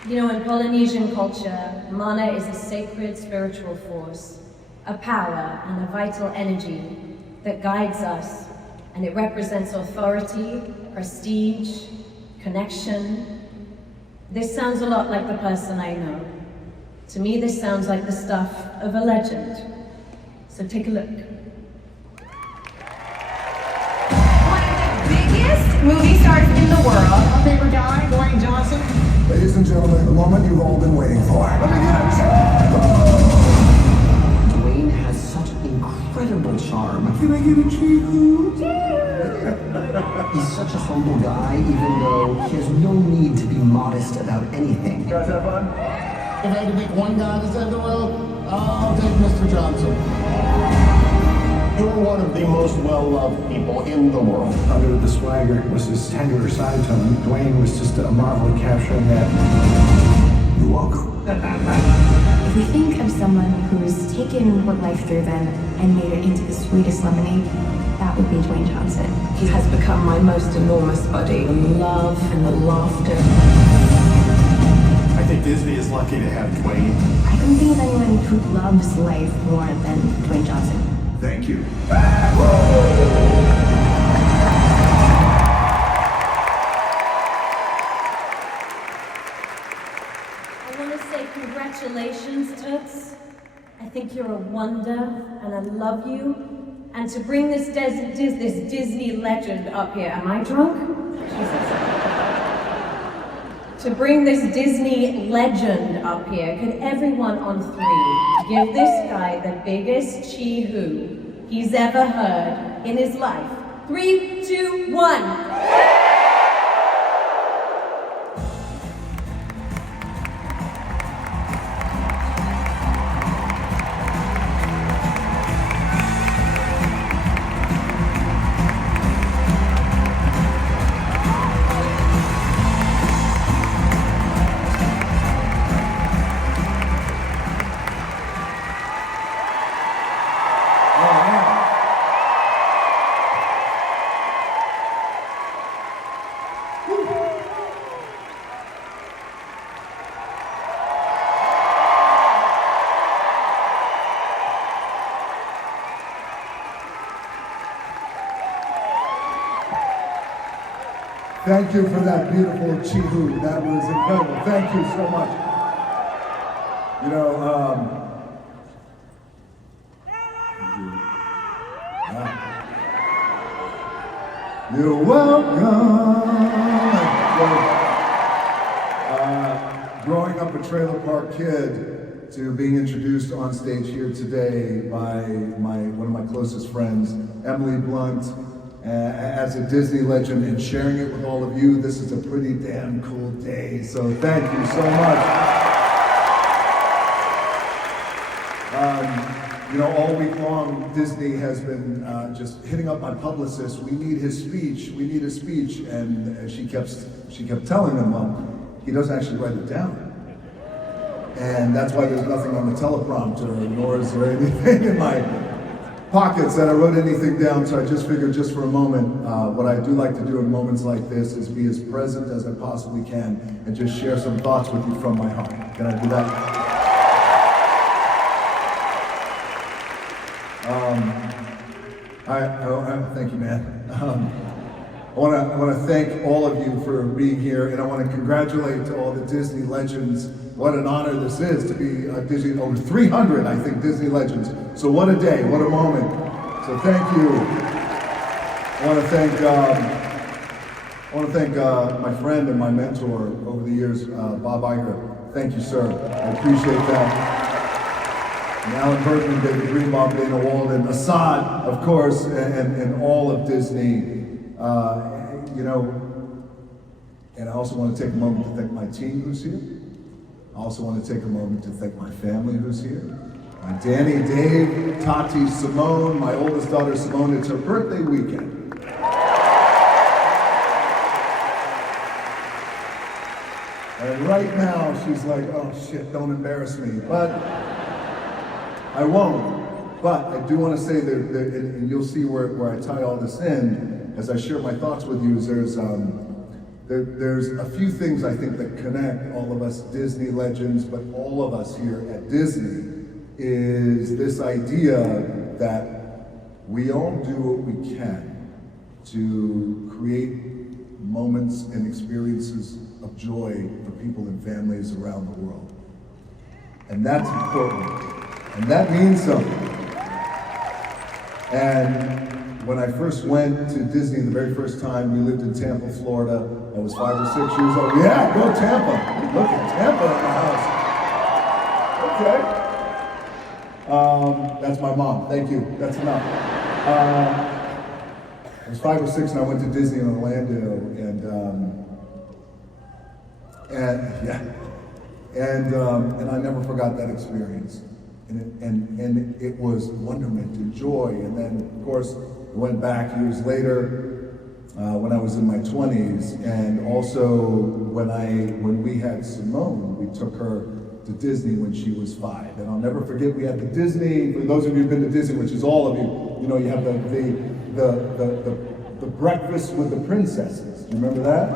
You know, in Polynesian culture, mana is a sacred spiritual force, a power and a vital energy that guides us, and it represents authority, prestige, connection. This sounds a lot like the person I know. To me, this sounds like the stuff of a legend. So take a look. One of the biggest movie stars in the world. Our favorite guy, Dwayne Johnson. Ladies and gentlemen, the moment you've all been waiting for. Let me get it. Dwayne has such incredible charm. Can I get a chee-hoo? He's such a humble guy, even though he has no need to be modest about anything. You guys have fun? If I had to pick one guy to save the world, I'll take Mr. Johnson. You're one of the most well-loved people in the world. Other than the swagger was his tenderer side tone. Dwayne was just a marvel at capturing that. You're welcome. If we think of someone who's taken what life threw them and made it into the sweetest lemonade, that would be Dwayne Johnson. He has become my most enormous buddy. The love and the laughter. I think Disney is lucky to have Dwayne. I don't think of anyone who loves life more than Dwayne Johnson. Thank you. I want to say congratulations, Toots. I think you're a wonder, and I love you. And to bring this Disney legend up here, am I drunk? Jesus. To bring this Disney legend up here, could everyone on 3 give this guy the biggest chee-hoo he's ever heard in his life? 3, 2, 1. Thank you for that beautiful chee-hoo. That was incredible. Thank you so much. You know, you're welcome. Growing up a trailer park kid to being introduced on stage here today by one of my closest friends, Emily Blunt, as a Disney legend, and sharing it with all of you, this is a pretty damn cool day. So thank you so much. You know, all week long, Disney has been just hitting up my publicist. We need his speech. We need his speech. And she kept telling him, well, he doesn't actually write it down. And that's why there's nothing on the teleprompter, nor is there anything in my pockets that I wrote anything down. So I just figured, just for a moment, what I do like to do in moments like this is be as present as I possibly can and just share some thoughts with you from my heart. Can I do that? Thank you, man. I want to thank all of you for being here, and I want to congratulate all the Disney legends. What an honor this is to be Disney, over 300, I think, Disney legends. So what a day, what a moment. So thank you. I want to thank my friend and my mentor over the years, Bob Iger. Thank you, sir. I appreciate that. And Alan Bergman, David Greenbaum, Dana Walden, Assad, of course, and all of Disney. You know, and I also want to take a moment to thank my team who's here. I also want to take a moment to thank my family who's here. My Danny, Dave, Tati, Simone, my oldest daughter Simone. It's her birthday weekend. And right now she's like, oh shit, don't embarrass me. But I won't. But I do want to say that, and you'll see where I tie all this in, as I share my thoughts with you, is there's a few things I think that connect all of us Disney legends, but all of us here at Disney, is this idea that we all do what we can to create moments and experiences of joy for people and families around the world. And that's important. And that means something. And when I first went to Disney the very first time, we lived in Tampa, Florida. I was 5 or 6 years old. Yeah, go Tampa. Look at Tampa in the house. Okay. That's my mom. Thank you. That's enough. I was 5 or 6 and I went to Disney in Orlando, and I never forgot that experience. And it was wonderment and joy. And then, of course, I went back years later when I was in my 20s, and also when we had Simone, we took her to Disney when she was 5. And I'll never forget, we had the Disney, for those of you who've been to Disney, which is all of you, you know, you have the breakfast with the princesses. Do you remember that?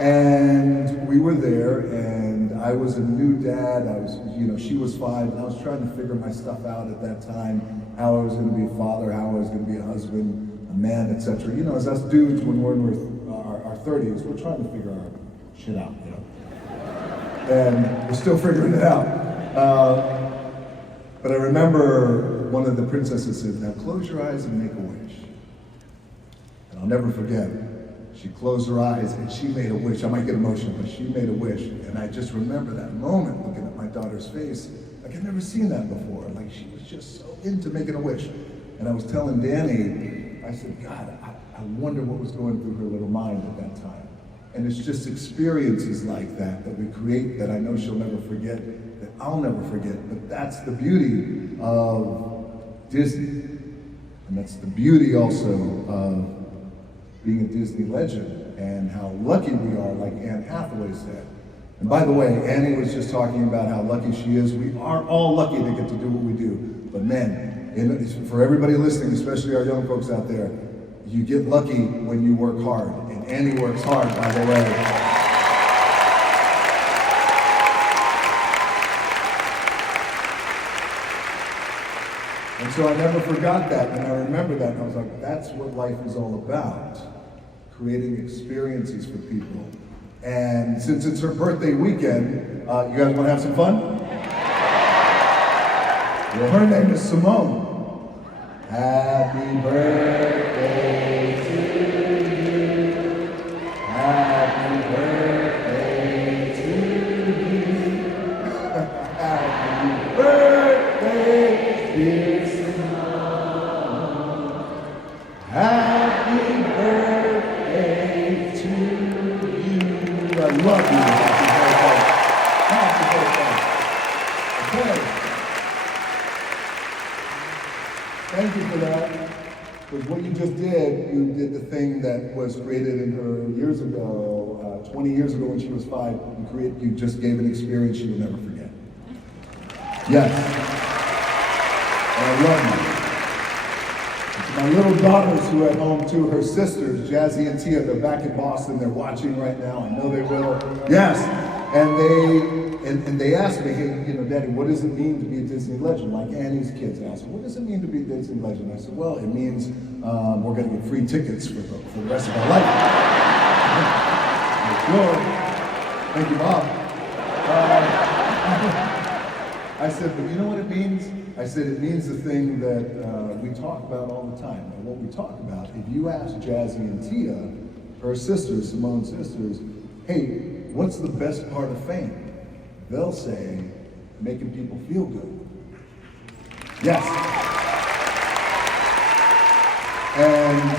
And we were there, and I was a new dad. I was, you know, she was 5, and I was trying to figure my stuff out at that time, how I was going to be a father, how I was going to be a husband, a man, etc. You know, as us dudes, when we're in our 30s, we're trying to figure our shit out, you know. And we're still figuring it out. But I remember one of the princesses said, now close your eyes and make a wish. And I'll never forget, she closed her eyes and she made a wish. I might get emotional, but she made a wish. And I just remember that moment looking at my daughter's face. Like I'd never seen that before. Like she was just so into making a wish. And I was telling Danny, I said, God, I wonder what was going through her little mind at that time. And it's just experiences like that that we create that I know she'll never forget, that I'll never forget. But that's the beauty of Disney. And that's the beauty also of being a Disney legend and how lucky we are, like Anne Hathaway said. And by the way, Annie was just talking about how lucky she is. We are all lucky to get to do what we do. But man, for everybody listening, especially our young folks out there, you get lucky when you work hard. And Annie works hard, by the way. And so I never forgot that, and I remember that, and I was like, that's what life is all about. Creating experiences for people. And since it's her birthday weekend, you guys want to have some fun? Well, her name is Simone. Happy birthday to you. Happy birthday to you. Happy birthday, dear Simone. Happy birthday to you. I love you. Happy birthday. Okay. Thank you for that. Because what you just did, you did the thing that was created in her years ago, 20 years ago when she was 5. You just gave an experience she will never forget. Yes. And I love you. My little daughters who are at home too, her sisters, Jazzy and Tia, they're back in Boston. They're watching right now. I know they will. Yes. And they asked me, hey, you know, Daddy, what does it mean to be a Disney legend? Like Annie's kids asked me, what does it mean to be a Disney legend? I said, well, it means we're going to get free tickets for the rest of our life. Sure. Thank you, Bob. I said, but you know what it means? I said, it means the thing that we talk about all the time. And what we talk about, if you ask Jazzy and Tia, her sisters, Simone's sisters, hey, what's the best part of fame? They'll say, making people feel good. Yes. And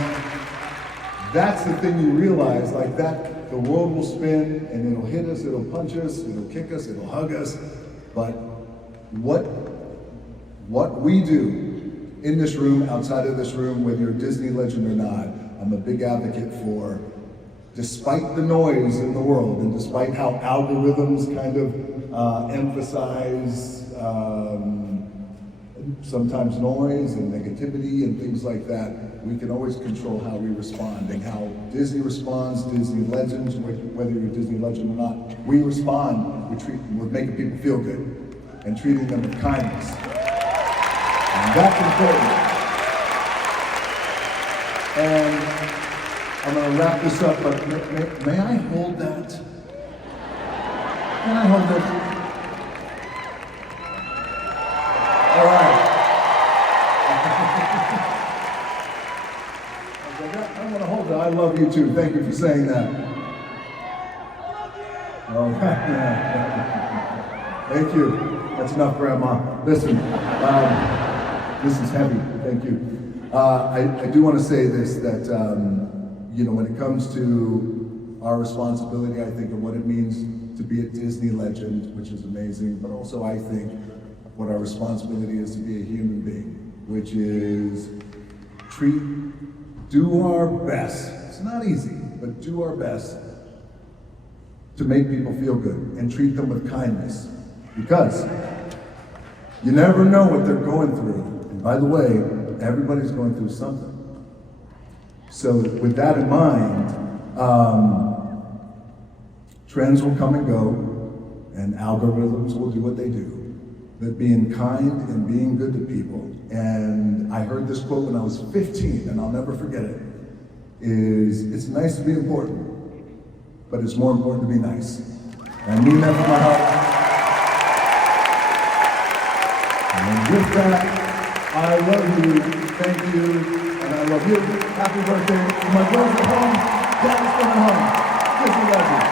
that's the thing you realize, like that, the world will spin and it'll hit us, it'll punch us, it'll kick us, it'll hug us. But what we do in this room, outside of this room, whether you're a Disney legend or not, I'm a big advocate for, despite the noise in the world and despite how algorithms kind of emphasize sometimes noise and negativity and things like that, we can always control how we respond and how Disney responds, Disney legends, whether you're a Disney legend or not, we respond, we're making people feel good and treating them with kindness. And that's important. And I'm going to wrap this up, but may I hold that? Can I hold it? All right. I'm going to hold it. I love you too. Thank you for saying that. All right. Thank you. That's enough, Grandma. Listen, this is heavy. Thank you. I do want to say this, that you know, when it comes to our responsibility, I think of what it means to be a Disney legend, which is amazing, but also I think what our responsibility is to be a human being, which is do our best. It's not easy, but do our best to make people feel good and treat them with kindness, because you never know what they're going through. And by the way, everybody's going through something. So with that in mind, trends will come and go, and algorithms will do what they do. But being kind and being good to people, and I heard this quote when I was 15, and I'll never forget it, is, it's nice to be important, but it's more important to be nice. And I mean that from my heart. And with that, I love you, thank you, and I love you. Happy birthday to my girls at home, Dad's coming home. Disney legend.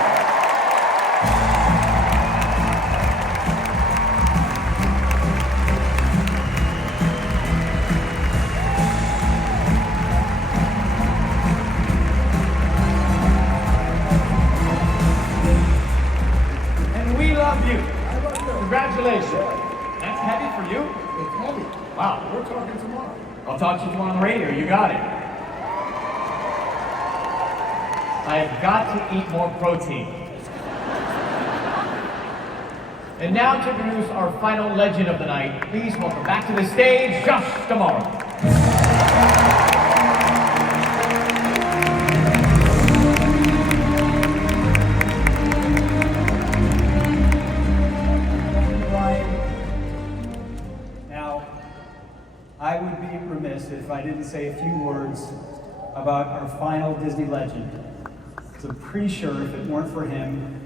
And we love you. Congratulations. That's heavy for you? It's heavy. Wow. We're talking tomorrow. I'll talk to you tomorrow on the radio. You got it. I've got to eat more protein. And now to introduce our final legend of the night, please welcome back to the stage, Josh tomorrow. Now, I would be remiss if I didn't say a few words about our final Disney legend. So I'm pretty sure if it weren't for him,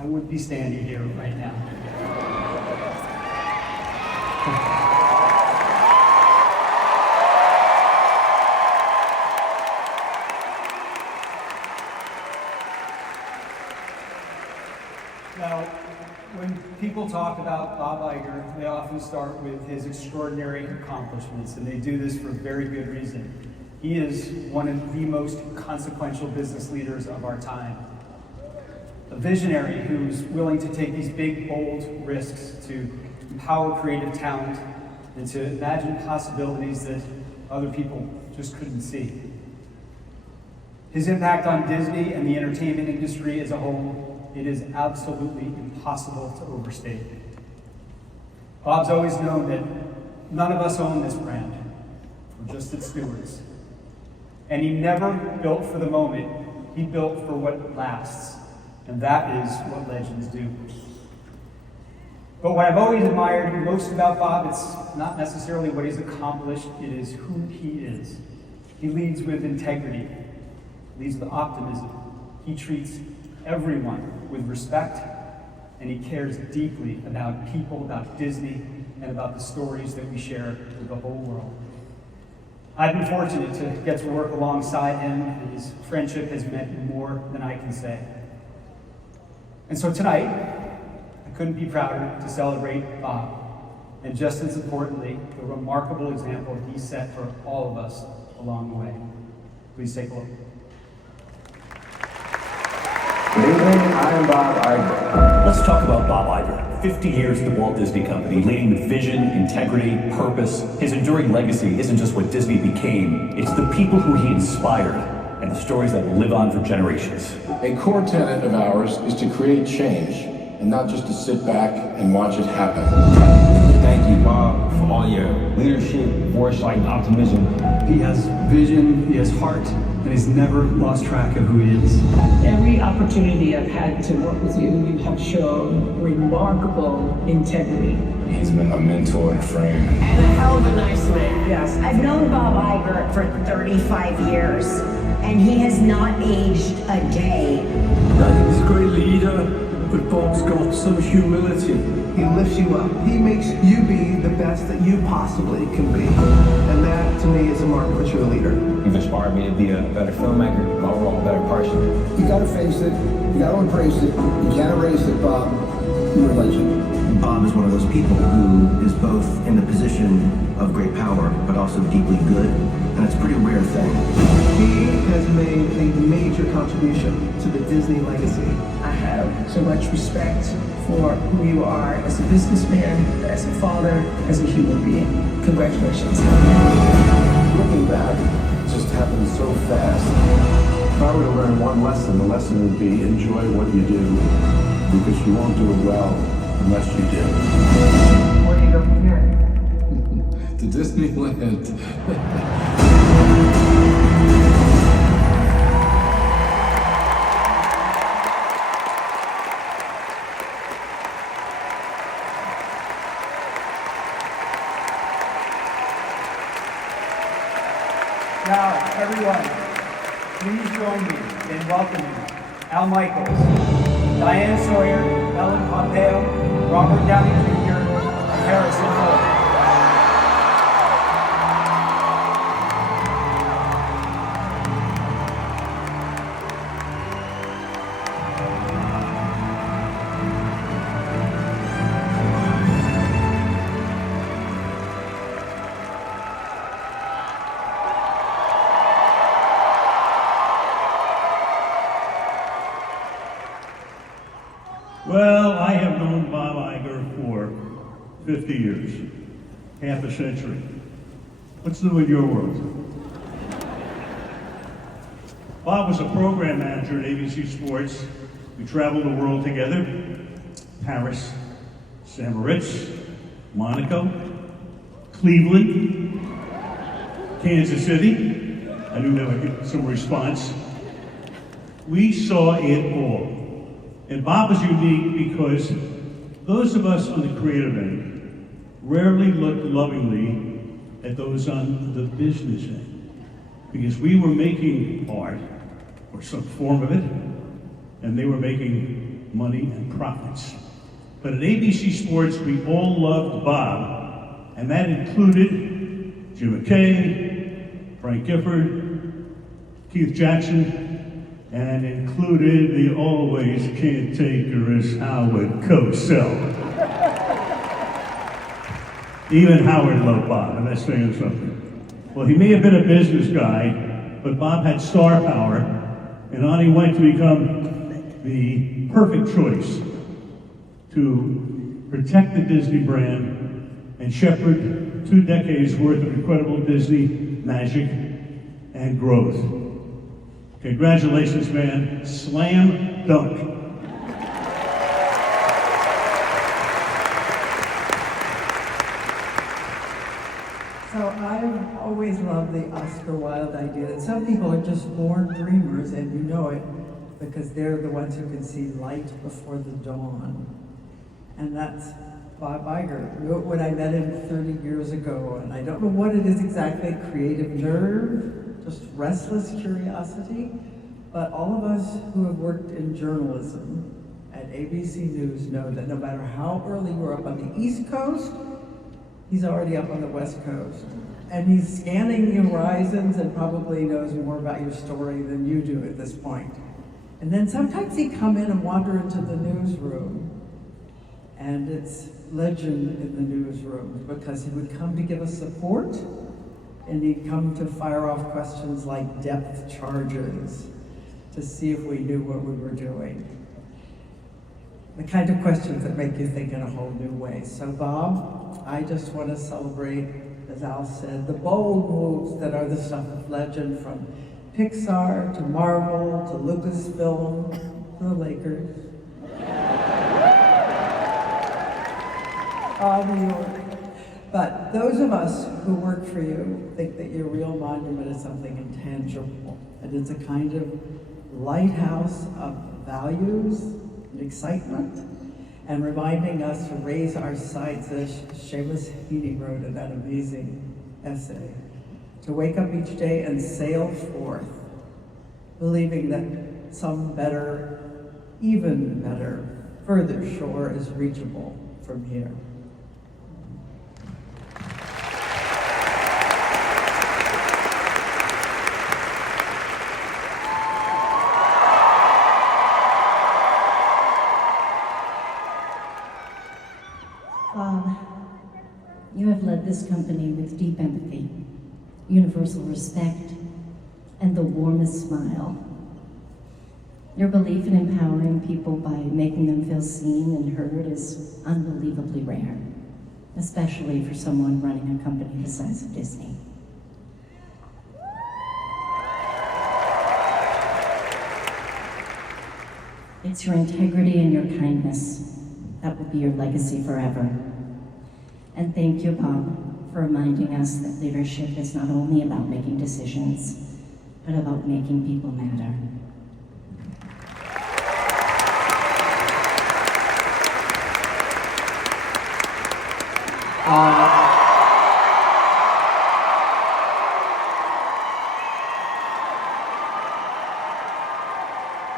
I wouldn't be standing here right now. Now, when people talk about Bob Iger, they often start with his extraordinary accomplishments, and they do this for very good reason. He is one of the most consequential business leaders of our time. A visionary who's willing to take these big, bold risks to empower creative talent and to imagine possibilities that other people just couldn't see. His impact on Disney and the entertainment industry as a whole, it is absolutely impossible to overstate. Bob's always known that none of us own this brand. We're just its stewards. And he never built for the moment, he built for what lasts. And that is what legends do. But what I've always admired most about Bob, it's not necessarily what he's accomplished, it is who he is. He leads with integrity, leads with optimism. He treats everyone with respect, and he cares deeply about people, about Disney, and about the stories that we share with the whole world. I've been fortunate to get to work alongside him, and his friendship has meant more than I can say. And so tonight, I couldn't be prouder to celebrate Bob, and just as importantly, the remarkable example he set for all of us along the way. Please take a look. Good evening, I am Bob Iger. Let's talk about Bob Iger. 50 years at the Walt Disney Company, leading with vision, integrity, purpose. His enduring legacy isn't just what Disney became, it's the people who he inspired and the stories that will live on for generations. A core tenet of ours is to create change and not just to sit back and watch it happen. Thank you, Bob, for all your leadership, foresight, and optimism. He has vision, he has heart, and he's never lost track of who he is. Every opportunity I've had to work with you, you have shown remarkable integrity. He's been a mentor and a friend. And a hell of a nice man, yes. I've known Bob Iger for 35 years, and he has not aged a day. He's a great leader, but Bob's got some humility. He lifts you up. He makes you be the best that you possibly can be. And that, to me, is a mark of a true leader. You've inspired me to be a better filmmaker, and overall a better person. You gotta face it, you gotta embrace it, you can't erase it, Bob. You're a legend. Bob is one of those people who is both in the position of great power, but also deeply good, and it's a pretty rare thing. He has made a major contribution to the Disney legacy. I have so much respect for who you are as a businessman, as a father, as a human being. Congratulations. Looking back, it just happened so fast. If I were to learn one lesson, the lesson would be enjoy what you do, because you won't do it well unless you do. Where do you go from here? To Disneyland. Now, everyone, please join me in welcoming Al Michaels, Diane Sawyer, Ellen Pompeo, Robert Downey Jr., and Harrison Ford. Well, I have known Bob Iger for 50 years, half a century. What's new in your world? Bob was a program manager at ABC Sports. We traveled the world together. Paris, St. Moritz, Monaco, Cleveland, Kansas City. I knew that would get some response. We saw it all. And Bob is unique because those of us on the creative end rarely look lovingly at those on the business end, because we were making art, or some form of it, and they were making money and profits. But at ABC Sports, we all loved Bob, and that included Jim McKay, Frank Gifford, Keith Jackson, and included the always cantankerous Howard Cosell. Even Howard loved Bob, and that's saying something. Well, he may have been a business guy, but Bob had star power, and on he went to become the perfect choice to protect the Disney brand and shepherd 2 decades worth of incredible Disney magic and growth. Congratulations, man. Slam dunk. So I've always loved the Oscar Wilde idea that some people are just born dreamers, and you know it. because they're the ones who can see light before the dawn. And that's Bob Iger. When I met him 30 years ago, and I don't know what it is exactly, creative nerve, just restless curiosity, but all of us who have worked in journalism at ABC News know that no matter how early you're up on the East Coast, he's already up on the West Coast. And he's scanning the horizons and probably knows more about your story than you do at this point. And then sometimes he'd come in and wander into the newsroom, and it's legend in the newsroom because he would come to give us support, and he'd come to fire off questions like depth charges to see if we knew what we were doing. The kind of questions that make you think in a whole new way. So Bob, I just want to celebrate, as Al said, the bold moves that are the stuff of legend, from Pixar to Marvel to Lucasfilm to the Lakers. New York. But those of us who work for you think that your real monument is something intangible, and it's a kind of lighthouse of values and excitement, and reminding us to raise our sights, as Seamus Heaney wrote in that amazing essay, to wake up each day and sail forth, believing that some better, even better, further shore is reachable from here. Bob, you have led this company with deep empathy, universal respect, and the warmest smile. Your belief in empowering people by making them feel seen and heard is unbelievably rare, especially for someone running a company the size of Disney. It's your integrity and your kindness that will be your legacy forever. And thank you, Bob, for reminding us that leadership is not only about making decisions, but about making people matter.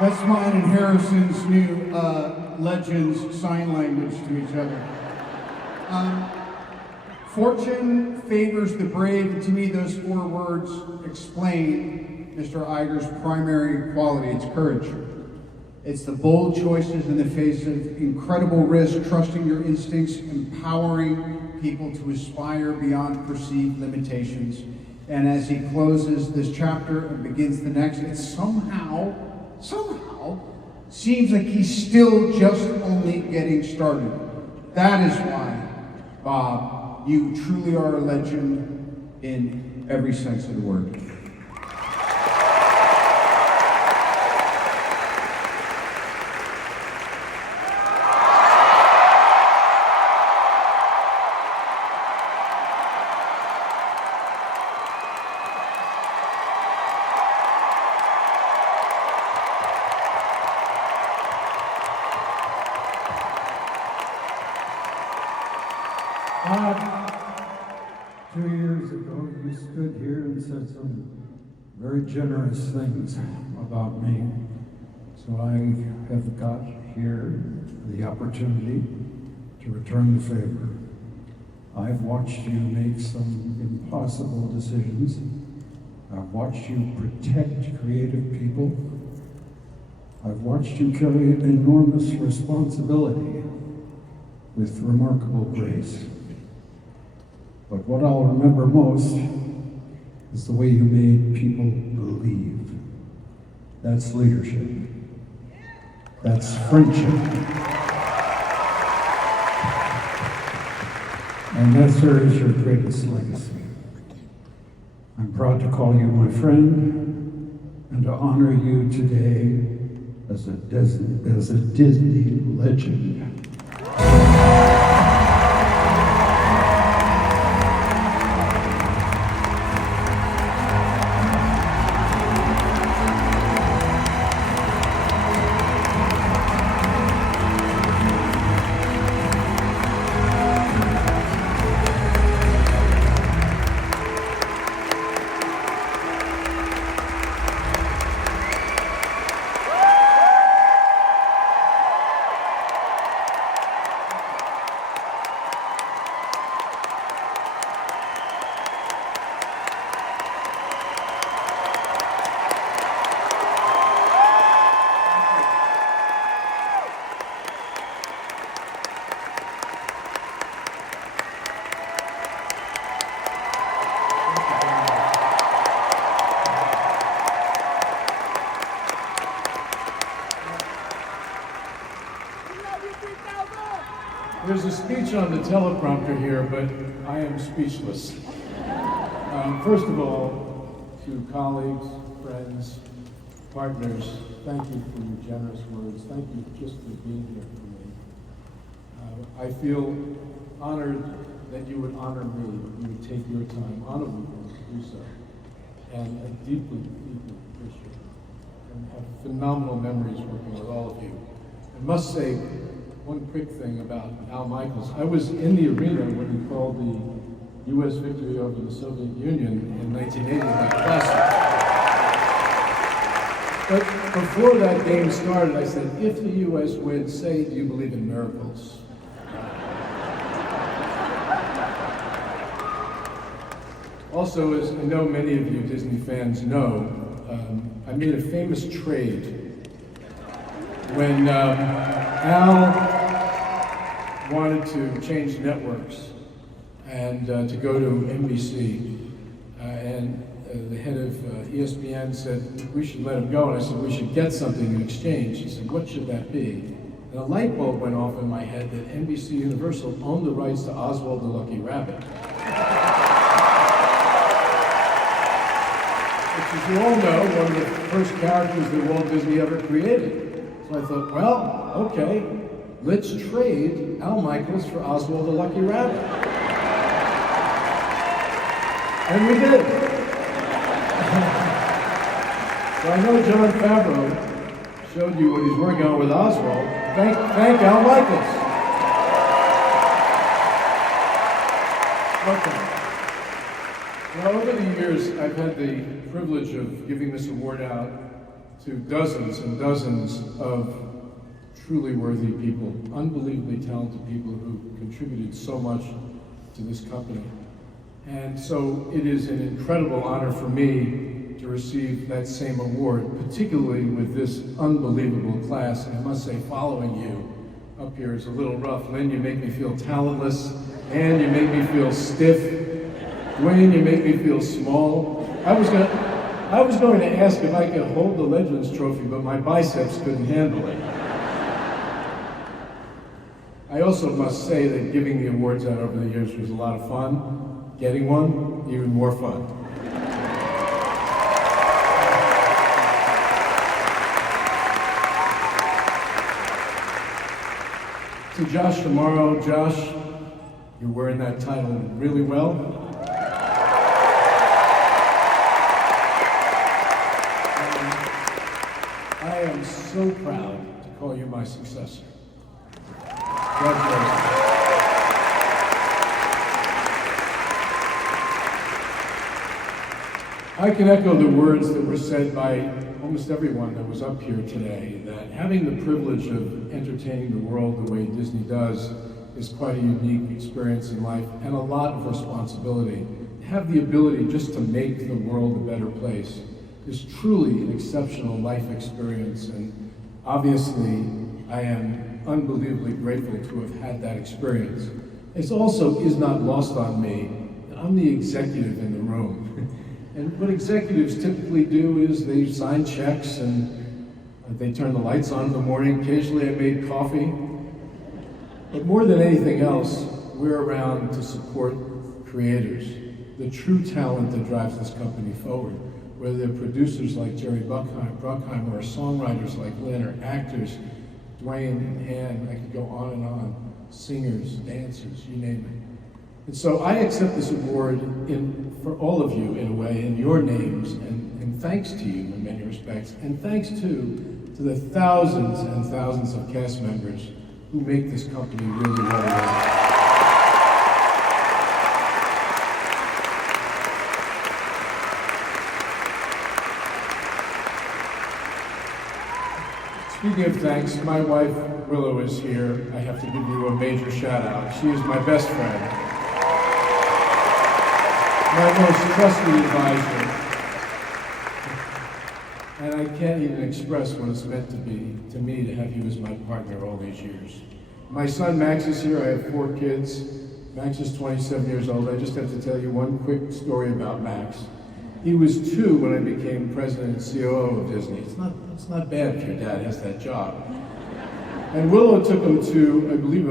That's mine and Harrison's new Legends sign language to each other. Fortune favors the brave, and to me those 4 words explain Mr. Iger's primary quality. It's courage. It's the bold choices in the face of incredible risk, trusting your instincts, empowering people to aspire beyond perceived limitations. And as he closes this chapter and begins the next, it somehow seems like he's still just only getting started. That is why, Bob, you truly are a legend in every sense of the word. Bob, 2 years ago, you stood here and said some very generous things about me. So I have got here the opportunity to return the favor. I've watched you make some impossible decisions. I've watched you protect creative people. I've watched you carry enormous responsibility with remarkable grace. But what I'll remember most is the way you made people believe. That's leadership. That's friendship. And that, sir, is your greatest legacy. I'm proud to call you my friend and to honor you today as a Disney legend. There's a speech on the teleprompter here, but I am speechless. First of all, to colleagues, friends, partners, thank you for your generous words. Thank you just for being here for me. I feel honored that you would honor me, you would take your time, honorably to do so. And I deeply, deeply appreciate it. And have phenomenal memories working with all of you. I must say one quick thing about Al Michaels. I was in the arena when he called the U.S. victory over the Soviet Union in 1980 like classic. But before that game started, I said, if the U.S. wins, say, do you believe in miracles? Also, as I know many of you Disney fans know, I made a famous trade when Al wanted to change networks and to go to NBC. And the head of ESPN said we should let him go, and I said we should get something in exchange. He said, what should that be? And a light bulb went off in my head that NBC Universal owned the rights to Oswald the Lucky Rabbit. Which, as you all know, one of the first characters that Walt Disney ever created. So I thought, well, okay, let's trade Al Michaels for Oswald the Lucky Rabbit. And we did. So I know Jon Favreau showed you what he's working on with Oswald. Thank Al Michaels. Okay. Well, over the years, I've had the privilege of giving this award out to dozens and dozens of truly worthy people, unbelievably talented people who contributed so much to this company. And so it is an incredible honor for me to receive that same award, particularly with this unbelievable class. And I must say, following you up here is a little rough. Lynn, you make me feel talentless. Ann, you make me feel stiff. Dwayne, you make me feel small. I was going to ask if I could hold the Legends trophy, but my biceps couldn't handle it. I also must say that giving the awards out over the years was a lot of fun. Getting one, even more fun. To Josh tomorrow, Josh, you're wearing that title really well. I am so proud to call you my successor. Congratulations. I can echo the words that were said by almost everyone that was up here today, that having the privilege of entertaining the world the way Disney does is quite a unique experience in life and a lot of responsibility. To have the ability just to make the world a better place is truly an exceptional life experience, and obviously I am unbelievably grateful to have had that experience. It also is not lost on me that I'm the executive in the room. And what executives typically do is they sign checks and they turn the lights on in the morning. Occasionally I made coffee. But more than anything else, we're around to support creators, the true talent that drives this company forward. Whether they're producers like Jerry Bruckheimer, or songwriters like Lynn, or actors, Dwayne and Ann, I could go on, singers, dancers, you name it. And so I accept this award for all of you, in a way, in your names, and thanks to you in many respects, and thanks to the thousands and thousands of cast members who make this company really what it is. Speaking of thanks, my wife Willow is here. I have to give you a major shout out. She is my best friend. My most trusted advisor, and I can't even express what it's meant to be to me to have you as my partner all these years. My son Max is here. I have 4 kids. Max is 27 years old. I just have to tell you one quick story about Max. He was 2 when I became president and COO of Disney. It's not bad if your dad has that job. And Willow took him to, I believe,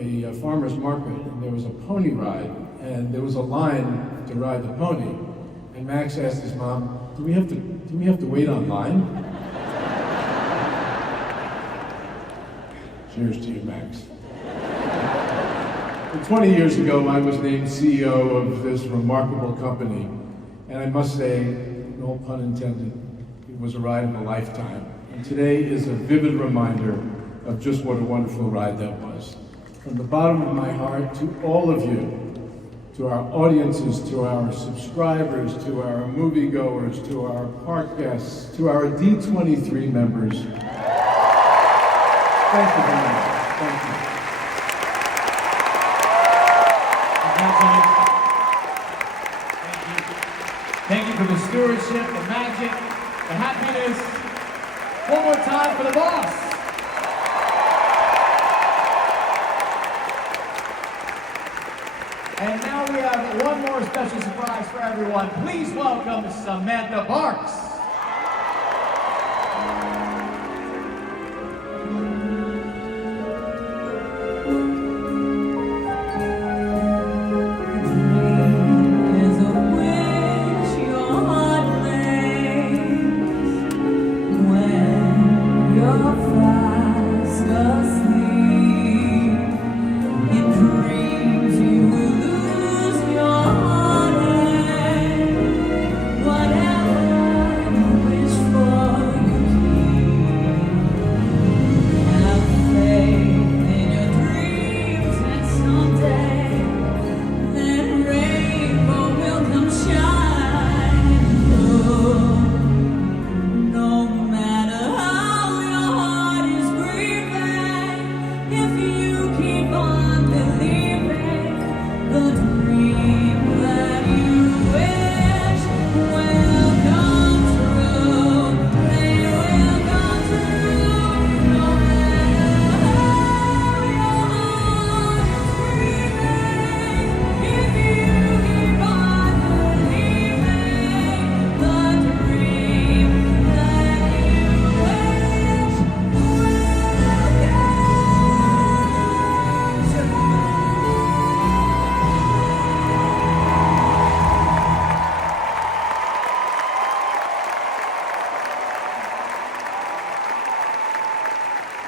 a farmer's market, and there was a pony ride, and there was a line to ride the pony. And Max asked his mom, do we have to wait online? Cheers to you, Max. And 20 years ago, I was named CEO of this remarkable company. And I must say, no pun intended, it was a ride of a lifetime. And today is a vivid reminder of just what a wonderful ride that was. From the bottom of my heart to all of you, to our audiences, to our subscribers, to our moviegoers, to our park guests, to our D23 members. Thank you very much. Thank you. Thank you for the stewardship, the magic, the happiness. One more time for the boss. And now we have one more special surprise for everyone. Please welcome Samantha Parks.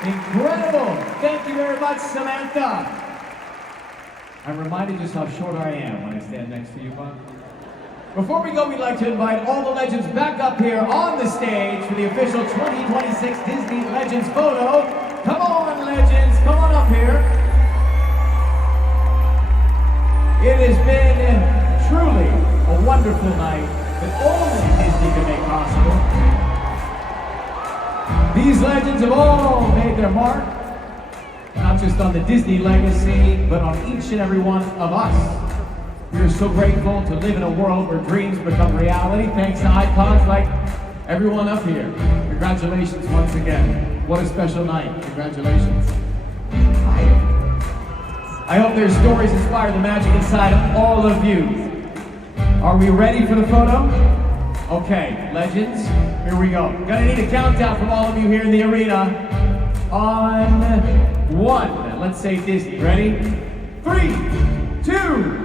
Incredible! Thank you very much, Samantha. I'm reminded just how short I am when I stand next to you, Bob. Before we go, we'd like to invite all the legends back up here on the stage for the official 2026 Disney Legends photo. Come on, legends, come on up here. It has been truly a wonderful night that only Disney could make possible. These legends have all made their mark, not just on the Disney legacy, but on each and every one of us. We are so grateful to live in a world where dreams become reality, thanks to icons like everyone up here. Congratulations once again. What a special night. Congratulations. I hope their stories inspire the magic inside of all of you. Are we ready for the photo? Okay, legends, here we go. Gonna need a countdown from all of you here in the arena. On 1, let's say Disney. Ready? 3, 2,